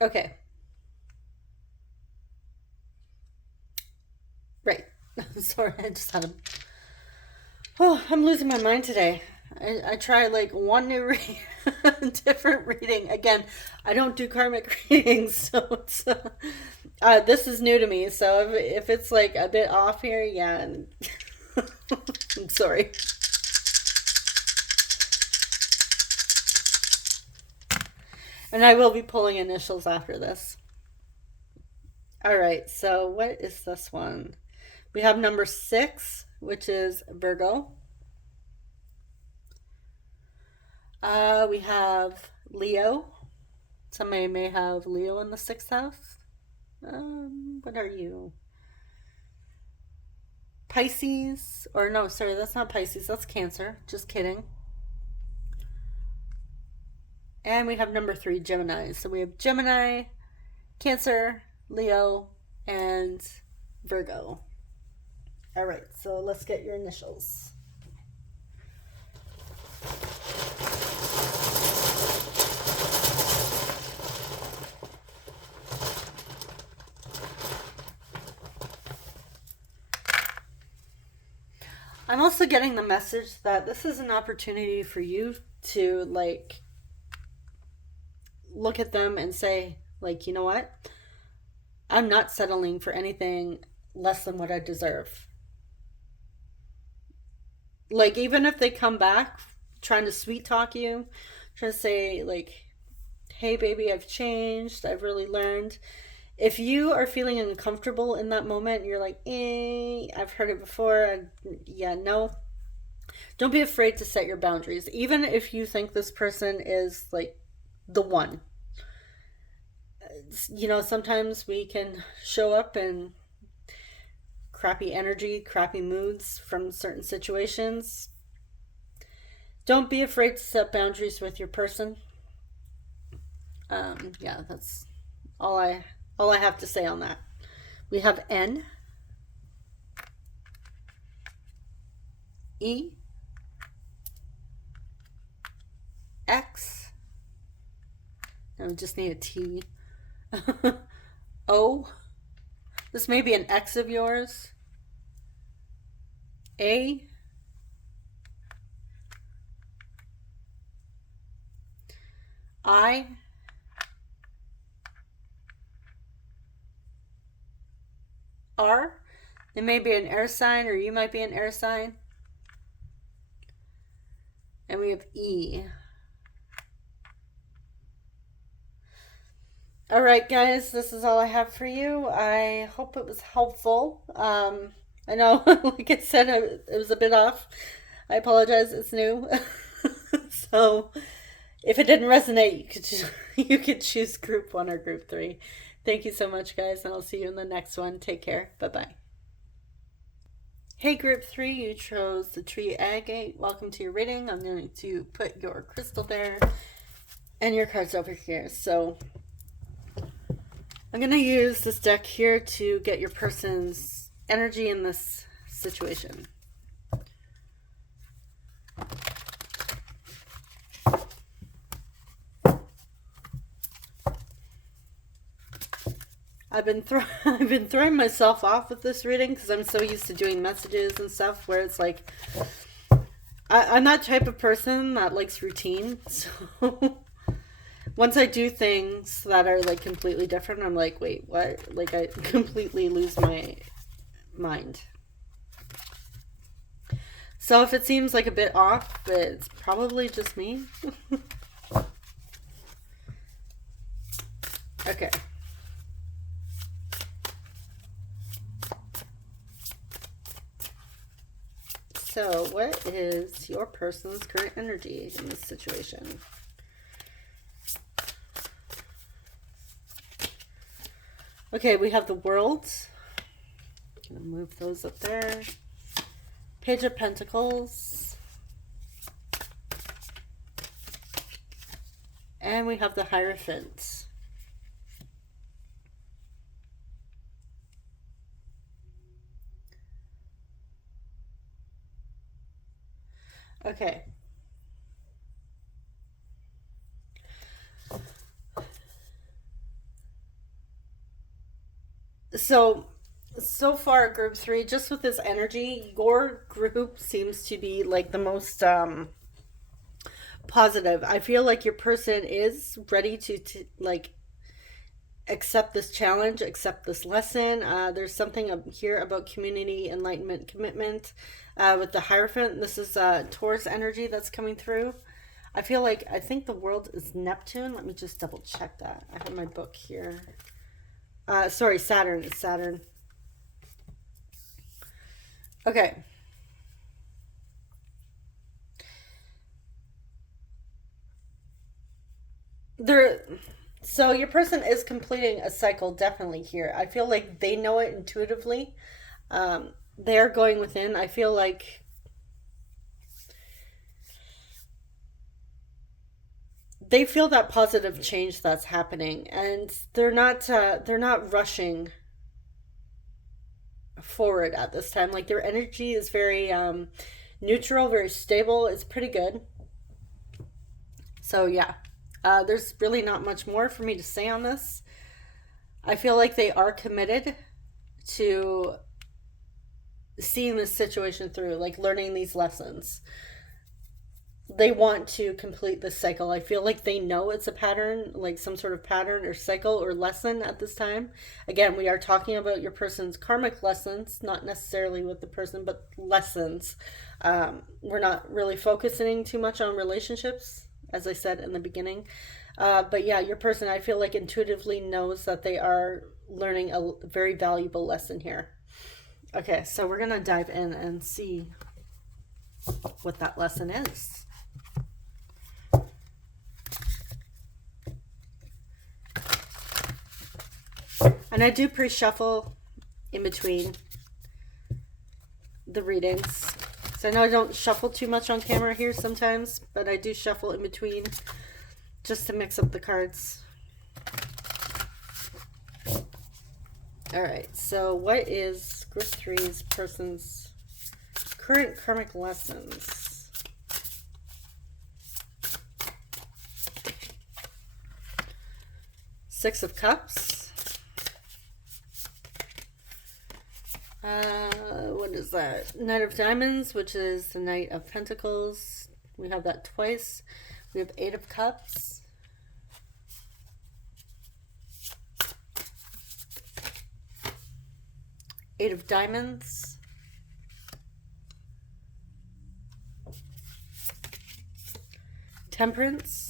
Okay. Right. Sorry, I just had a... Oh, I'm losing my mind today. I try like one new different reading. Again, I don't do karmic readings, so it's this is new to me. So if it's like a bit off here, yeah, I'm sorry. And I will be pulling initials after this. All right, so what is this one? We have number 6, which is Virgo. We have Leo. Somebody may have Leo in the 6th house. What are you? Pisces? Or no, sorry, that's not Pisces. That's Cancer. Just kidding. And we have number 3, Gemini. So we have Gemini, Cancer, Leo, and Virgo. All right, so let's get your initials. I'm also getting the message that this is an opportunity for you to like look at them and say, like, you know what? I'm not settling for anything less than what I deserve. Like, even if they come back trying to sweet talk you, trying to say, like, hey, baby, I've changed, I've really learned. If you are feeling uncomfortable in that moment, you're like, I've heard it before. Yeah, no. Don't be afraid to set your boundaries. Even if you think this person is like the one. You know, sometimes we can show up in crappy energy, crappy moods from certain situations. Don't be afraid to set boundaries with your person. Yeah, that's all I have to say on that. We have N, E, X. No, we just need a T. O. This may be an X of yours. A. I. R. It may be an air sign, or you might be an air sign. And we have E. All right, guys, this is all I have for you. I hope it was helpful. I know, like I said, it was a bit off. I apologize, it's new. So if it didn't resonate, you could choose group 1 or group 3. Thank you so much, guys, and I'll see you in the next one. Take care. Bye-bye. Hey, group 3, you chose the tree agate. Welcome to your reading. I'm going to put your crystal there and your cards over here. So I'm going to use this deck here to get your person's energy in this situation. I've been throwing myself off with this reading because I'm so used to doing messages and stuff where it's like I'm that type of person that likes routine. So once I do things that are like completely different, I'm like, wait, what? Like I completely lose my mind. So if it seems like a bit off, it's probably just me. Okay. So what is your person's current energy in this situation? Okay, we have the World. I'm going to move those up there. Page of Pentacles. And we have the Hierophant. Okay. So far, group 3, just with this energy, your group seems to be like the most positive. I feel like your person is ready to like accept this challenge, accept this lesson. There's something up here about community, enlightenment, commitment with the Hierophant. This is Taurus energy that's coming through. I think the World is Neptune. Let me just double check that. I have my book here. Sorry, Saturn. It's Saturn. Okay. So your person is completing a cycle definitely here. I feel like they know it intuitively. They are going within. I feel like they feel that positive change that's happening, and they're not rushing forward at this time. Like their energy is very neutral, very stable. It's pretty good. So yeah, there's really not much more for me to say on this. I feel like they are committed to seeing this situation through, like learning these lessons. They want to complete this cycle. I feel like they know it's a pattern, like some sort of pattern or cycle or lesson at this time. Again, we are talking about your person's karmic lessons, not necessarily with the person, but lessons. We're not really focusing too much on relationships, as I said in the beginning. But yeah, your person, I feel like intuitively knows that they are learning a very valuable lesson here. Okay, so we're going to dive in and see what that lesson is. And I do pre-shuffle in between the readings. So I know I don't shuffle too much on camera here sometimes, but I do shuffle in between just to mix up the cards. All right, so what is group 3's person's current karmic lessons? Six of Cups. What is that? Knight of Diamonds, which is the Knight of Pentacles. We have that twice. We have Eight of Cups. Eight of Diamonds. Temperance.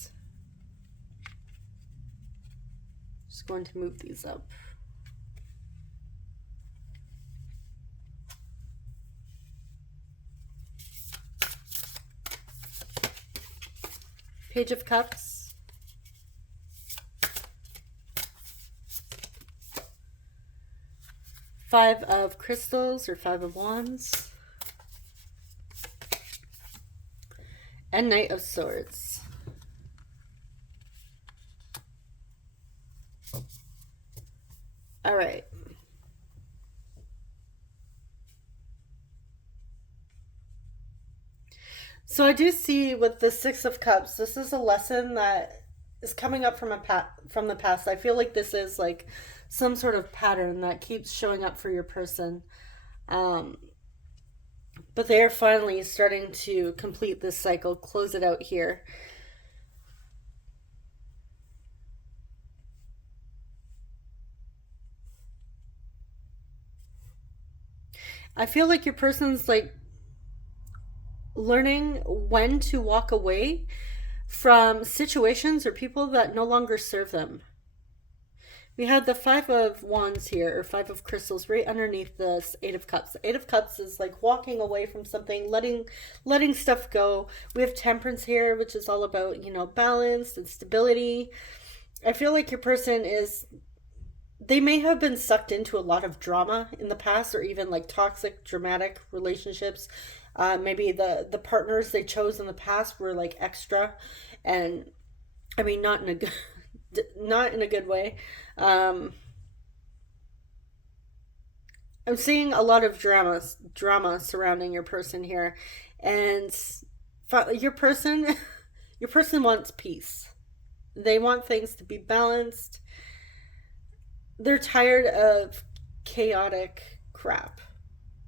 Just going to move these up. Page of Cups. Five of Crystals or Five of Wands. And Knight of Swords. All right. So I do see with the Six of Cups, this is a lesson that is coming up from the past. I feel like this is like some sort of pattern that keeps showing up for your person. But they're finally starting to complete this cycle, close it out here. I feel like your person's like learning when to walk away from situations or people that no longer serve them. We have the Five of Wands here, or Five of Crystals, right underneath this Eight of Cups. The Eight of Cups is like walking away from something, letting stuff go. We have Temperance here, which is all about, you know, balance and stability. I feel like your person is, they may have been sucked into a lot of drama in the past, or even like toxic, dramatic relationships. Maybe the partners they chose in the past were like extra, and I mean not in a good way. I'm seeing a lot of drama surrounding your person here, and your person wants peace. They want things to be balanced. They're tired of chaotic crap,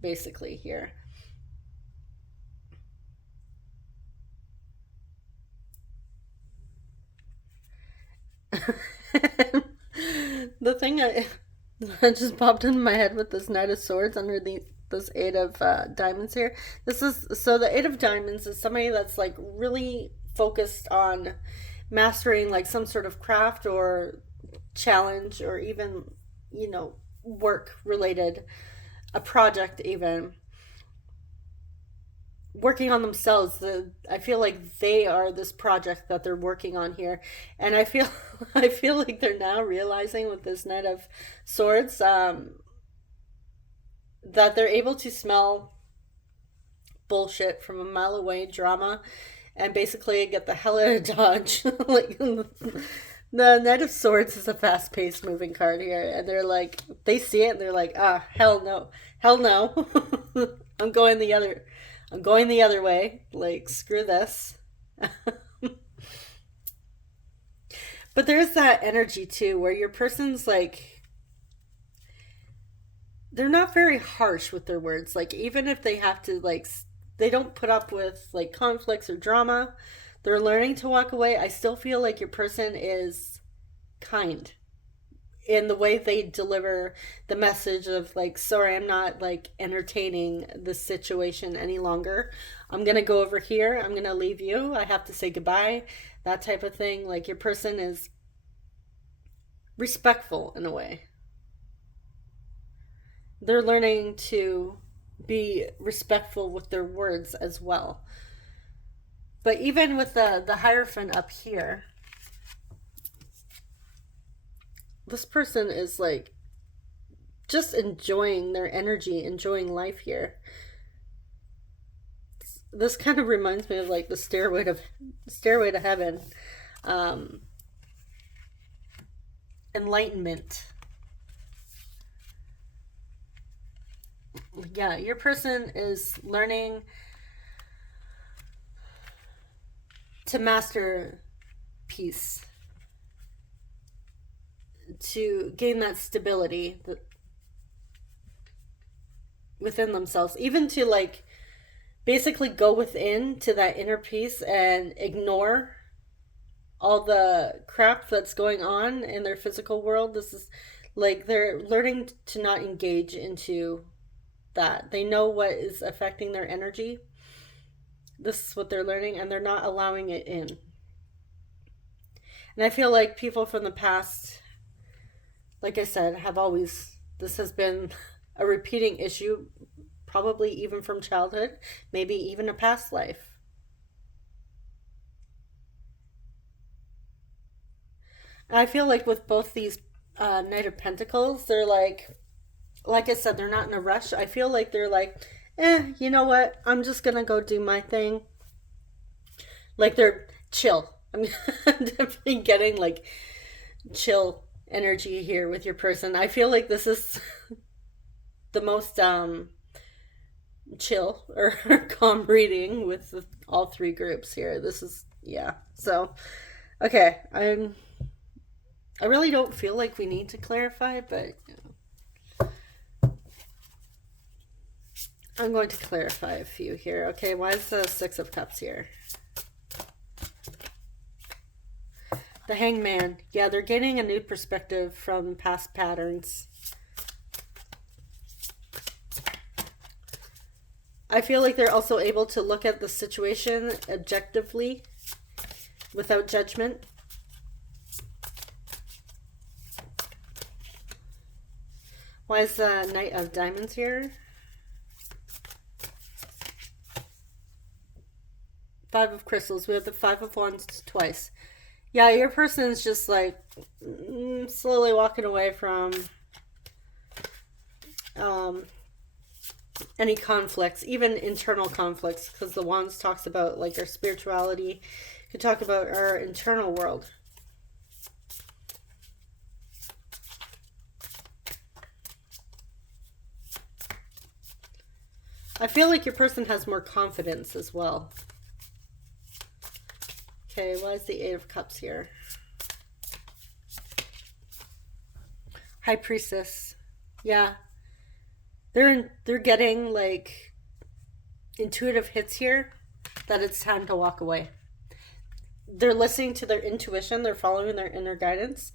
basically here. The thing that just popped into my head with this Knight of Swords under this Eight of Diamonds here. The Eight of Diamonds is somebody that's like really focused on mastering like some sort of craft or challenge, or even, you know, work related, a project, even working on themselves. I feel like they are this project that they're working on here, and I feel like they're now realizing with this Knight of Swords that they're able to smell bullshit from a mile away, drama, and basically get the hell out of Dodge. Like the Knight of Swords is a fast-paced moving card here, and they're like, they see it and they're like, ah, hell no, I'm going the other way. Like, screw this. But there's that energy too, where your person's like, they're not very harsh with their words. Like, even if they have to, like, they don't put up with like conflicts or drama. They're learning to walk away. I still feel like your person is kind in the way they deliver the message of like, sorry, I'm not like entertaining this situation any longer. I'm going to go over here. I'm going to leave you. I have to say goodbye. That type of thing. Like, your person is respectful in a way. They're learning to be respectful with their words as well. But even with the Hierophant up here, this person is like just enjoying their energy, enjoying life here. This kind of reminds me of like the Stairway to Heaven. Enlightenment. Yeah, your person is learning to master peace. to gain that stability within themselves, even to like basically go within to that inner peace and ignore all the crap that's going on in their physical world. This is like they're learning to not engage into that. They know what is affecting their energy. This is what they're learning, and they're not allowing it in. And I feel like people from the past, like I said, have always, this has been a repeating issue, probably even from childhood, maybe even a past life. I feel like with both these Knight of Pentacles, they're like I said, they're not in a rush. I feel like they're like, you know what? I'm just gonna go do my thing. Like they're chill. I'm definitely getting like chill energy here with your person. I feel like this is the most chill or calm reading with all three groups here. This is, yeah. So, okay, I really don't feel like we need to clarify, but I'm going to clarify a few here. Okay, why is the Six of Cups here? The Hangman. Yeah, they're gaining a new perspective from past patterns. I feel like they're also able to look at the situation objectively without judgment. Why is the Knight of Diamonds here? Five of Crystals. We have the Five of Wands twice. Yeah, your person's just like slowly walking away from any conflicts, even internal conflicts, because the Wands talks about like our spirituality. You could talk about our internal world. I feel like your person has more confidence as well. Okay, why is the Eight of Cups here? High Priestess. Yeah. They're getting like intuitive hits here that it's time to walk away. They're listening to their intuition, they're following their inner guidance.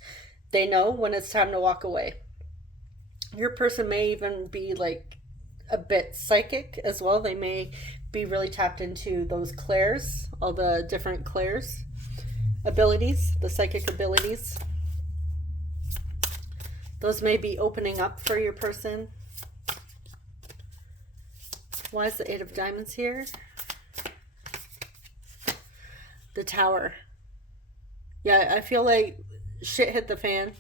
They know when it's time to walk away. Your person may even be like a bit psychic as well. They may be really tapped into those clairs, all the different clairs abilities, the psychic abilities. Those may be opening up for your person. Why is the Eight of Diamonds here? The Tower. Yeah, I feel like shit hit the fan.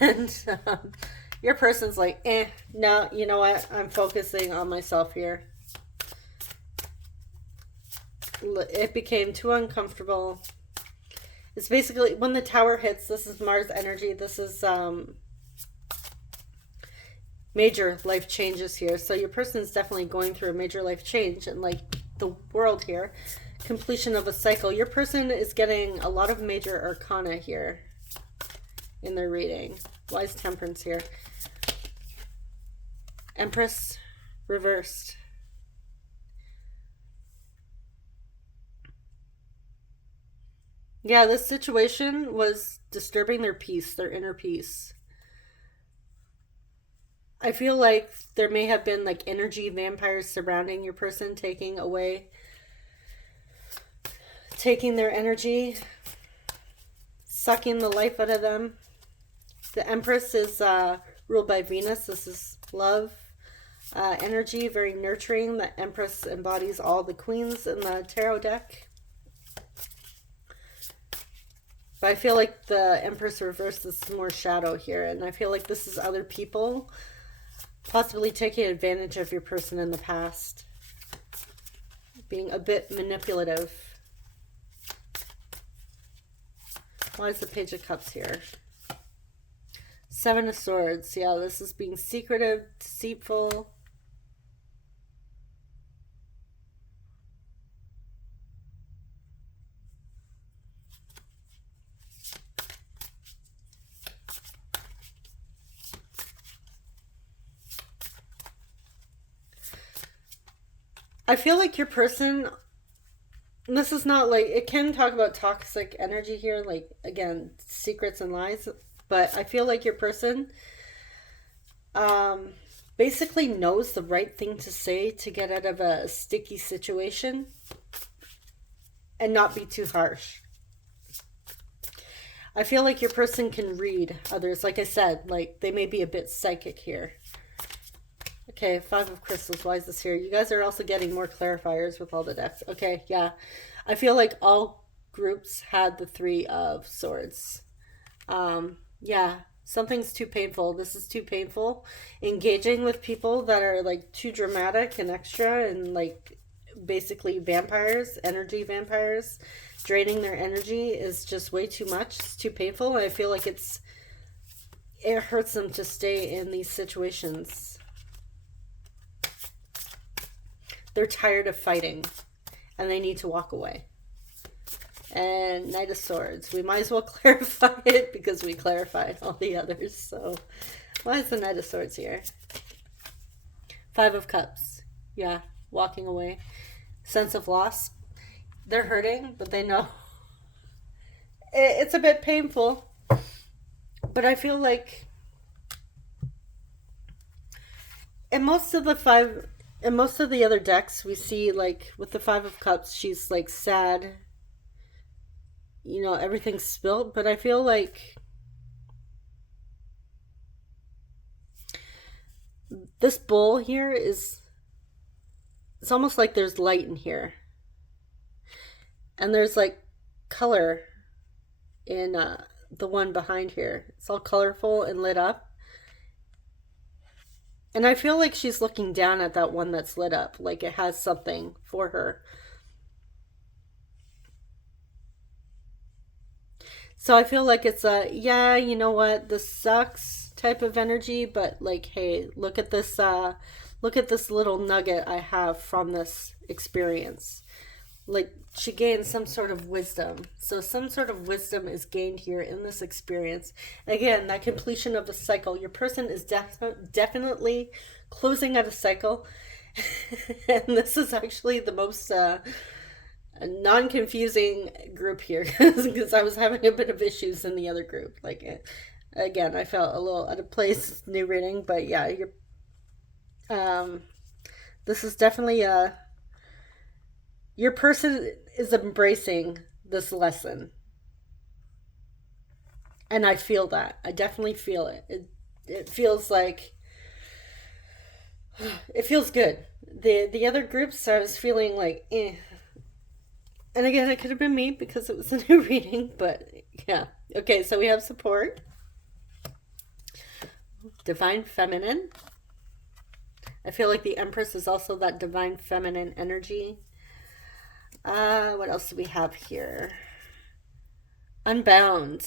And your person's like, no, you know what? I'm focusing on myself here. It became too uncomfortable. It's basically, when the Tower hits, this is Mars energy. This is major life changes here. So your person is definitely going through a major life change. And like the world here, completion of a cycle. Your person is getting a lot of major arcana here in their reading. Why is Temperance here? Empress reversed. Yeah, this situation was disturbing their peace, their inner peace. I feel like there may have been like energy vampires surrounding your person, taking their energy, sucking the life out of them. The Empress is ruled by Venus. This is love energy, very nurturing. The Empress embodies all the queens in the tarot deck. But I feel like the Empress reversed is more shadow here. And I feel like this is other people possibly taking advantage of your person in the past. Being a bit manipulative. Why is the Page of Cups here? Seven of Swords. Yeah, this is being secretive, deceitful. I feel like your person, this is not like, it can talk about toxic energy here, like, again, secrets and lies, but I feel like your person um, basically knows the right thing to say to get out of a sticky situation and not be too harsh. I feel like your person can read others. Like I said, like they may be a bit psychic here. Okay, Five of Crystals. Why is this here? You guys are also getting more clarifiers with all the decks. Okay, yeah. I feel like all groups had the Three of Swords. Yeah, something's too painful. This is too painful. Engaging with people that are like too dramatic and extra and like basically vampires, energy vampires, draining their energy is just way too much. It's too painful. And I feel like it hurts them to stay in these situations. They're tired of fighting and they need to walk away. And Knight of Swords. We might as well clarify it because we clarified all the others. So why is the Knight of Swords here? Five of Cups. Yeah, walking away. Sense of loss. They're hurting, but they know it's a bit painful. But I feel like in most of the other decks, we see like with the Five of Cups, she's like sad. You know, everything's spilt, but I feel like this bowl here it's almost like there's light in here. And there's like color in the one behind here. It's all colorful and lit up. And I feel like she's looking down at that one that's lit up, like it has something for her. So I feel like it's a, yeah, you know what, this sucks type of energy, but like, hey, look at this little nugget I have from this experience. Like she gained some sort of wisdom. So some sort of wisdom is gained here in this experience. Again, that completion of a cycle. Your person is definitely closing out a cycle. And this is actually the most non-confusing group here because I was having a bit of issues in the other group. Like again, I felt a little out of place, new reading, but yeah, this is definitely your person is embracing this lesson. And I feel that. I definitely feel it. It feels like it feels good. The other groups I was feeling like And again, it could have been me because it was a new reading, but yeah. Okay, so we have support. Divine Feminine. I feel like the Empress is also that divine feminine energy. What else do we have here? Unbound.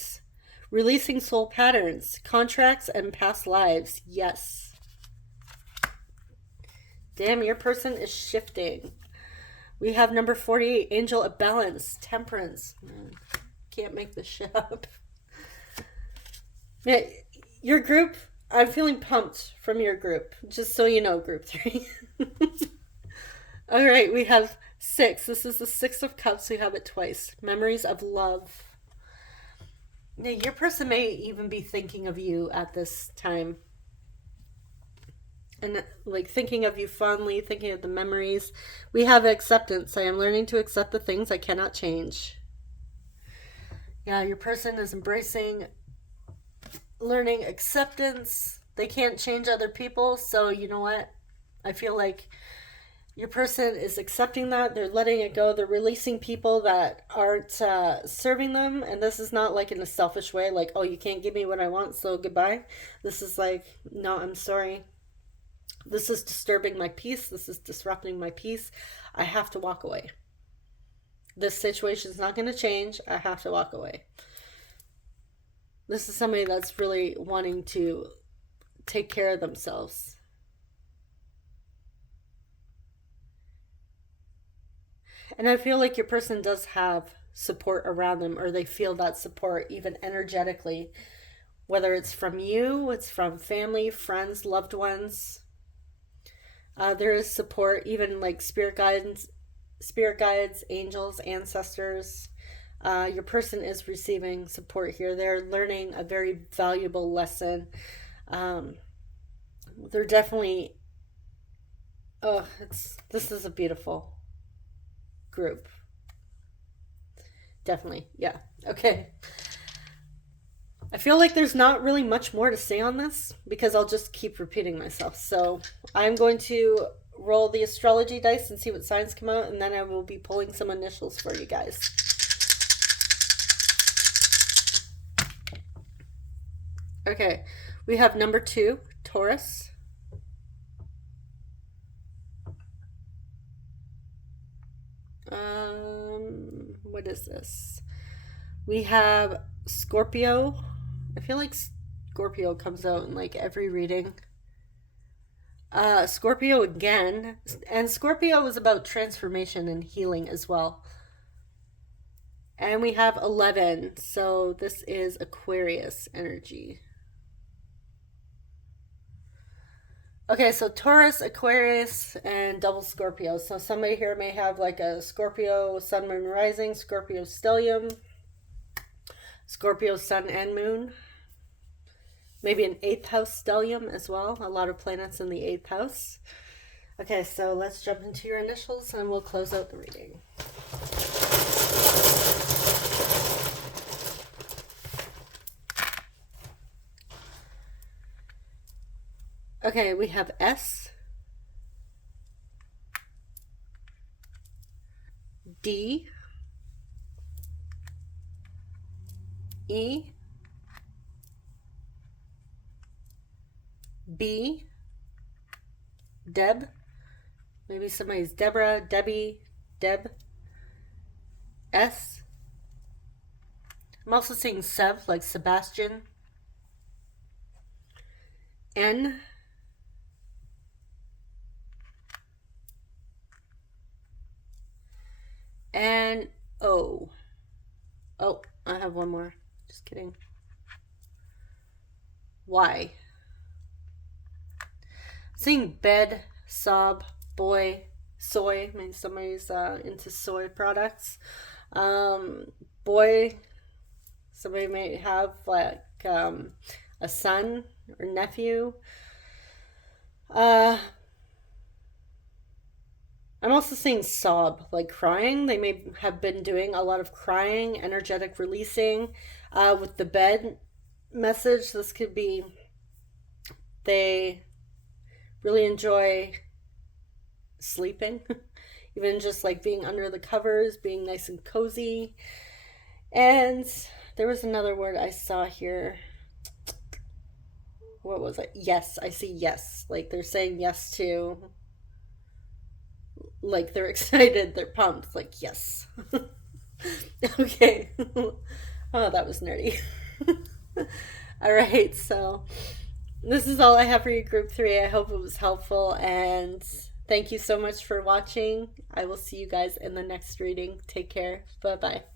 Releasing soul patterns, contracts, and past lives. Yes. Damn, your person is shifting. We have number 48, Angel of Balance, Temperance. Can't make this shit up. Yeah, your group, I'm feeling pumped from your group. Just so you know, group 3. All right, we have 6. This is the 6 of Cups. We have it twice. Memories of love. Now, your person may even be thinking of you at this time. And like thinking of you fondly, thinking of the memories. We have acceptance. I am learning to accept the things I cannot change. Yeah, your person is embracing, learning acceptance. They can't change other people, so you know what? I feel like your person is accepting that. They're letting it go. They're releasing people that aren't serving them. And this is not like in a selfish way, like, oh, you can't give me what I want, so goodbye. This is like, no, I'm sorry. This is disturbing my peace. This is disrupting my peace. I have to walk away. This situation is not going to change. I have to walk away. This is somebody that's really wanting to take care of themselves. And I feel like your person does have support around them, or they feel that support even energetically. Whether it's from you, it's from family, friends, loved ones. There is support, even like spirit guides, angels, ancestors. Your person is receiving support here. They're learning a very valuable lesson. They're definitely, oh, this is a beautiful group. Definitely, yeah. Okay. I feel like there's not really much more to say on this because I'll just keep repeating myself. So I'm going to roll the astrology dice and see what signs come out, and then I will be pulling some initials for you guys. Okay, we have number 2, Taurus. What is this? We have Scorpio. I feel like Scorpio comes out in like every reading. Scorpio again. And Scorpio is about transformation and healing as well. And we have 11. So this is Aquarius energy. Okay, so Taurus, Aquarius, and double Scorpio. So somebody here may have like a Scorpio Sun, Moon, Rising, Scorpio Stellium, Scorpio Sun and Moon. Maybe an 8th house stellium as well. A lot of planets in the 8th house. Okay, so let's jump into your initials and we'll close out the reading. Okay, we have S, D, E, B, Deb, maybe somebody's Deborah, Debbie, Deb, S. I'm also seeing Sev, like Sebastian, N, and O. Oh, I have one more. Just kidding. Y. Seeing bed, sob, boy, soy. Maybe somebody's into soy products. Boy, somebody may have like a son or nephew. I'm also seeing sob, like crying. They may have been doing a lot of crying, energetic releasing. With the bed message, this could be they really enjoy sleeping, even just like being under the covers, being nice and cozy. And there was another word I saw here. What was it? Yes, I see yes. Like they're saying yes to, like they're excited, they're pumped, like yes. Okay. Oh, that was nerdy. All right, so this is all I have for you, group 3. I hope it was helpful, and thank you so much for watching. I will see you guys in the next reading. Take care. Bye-bye.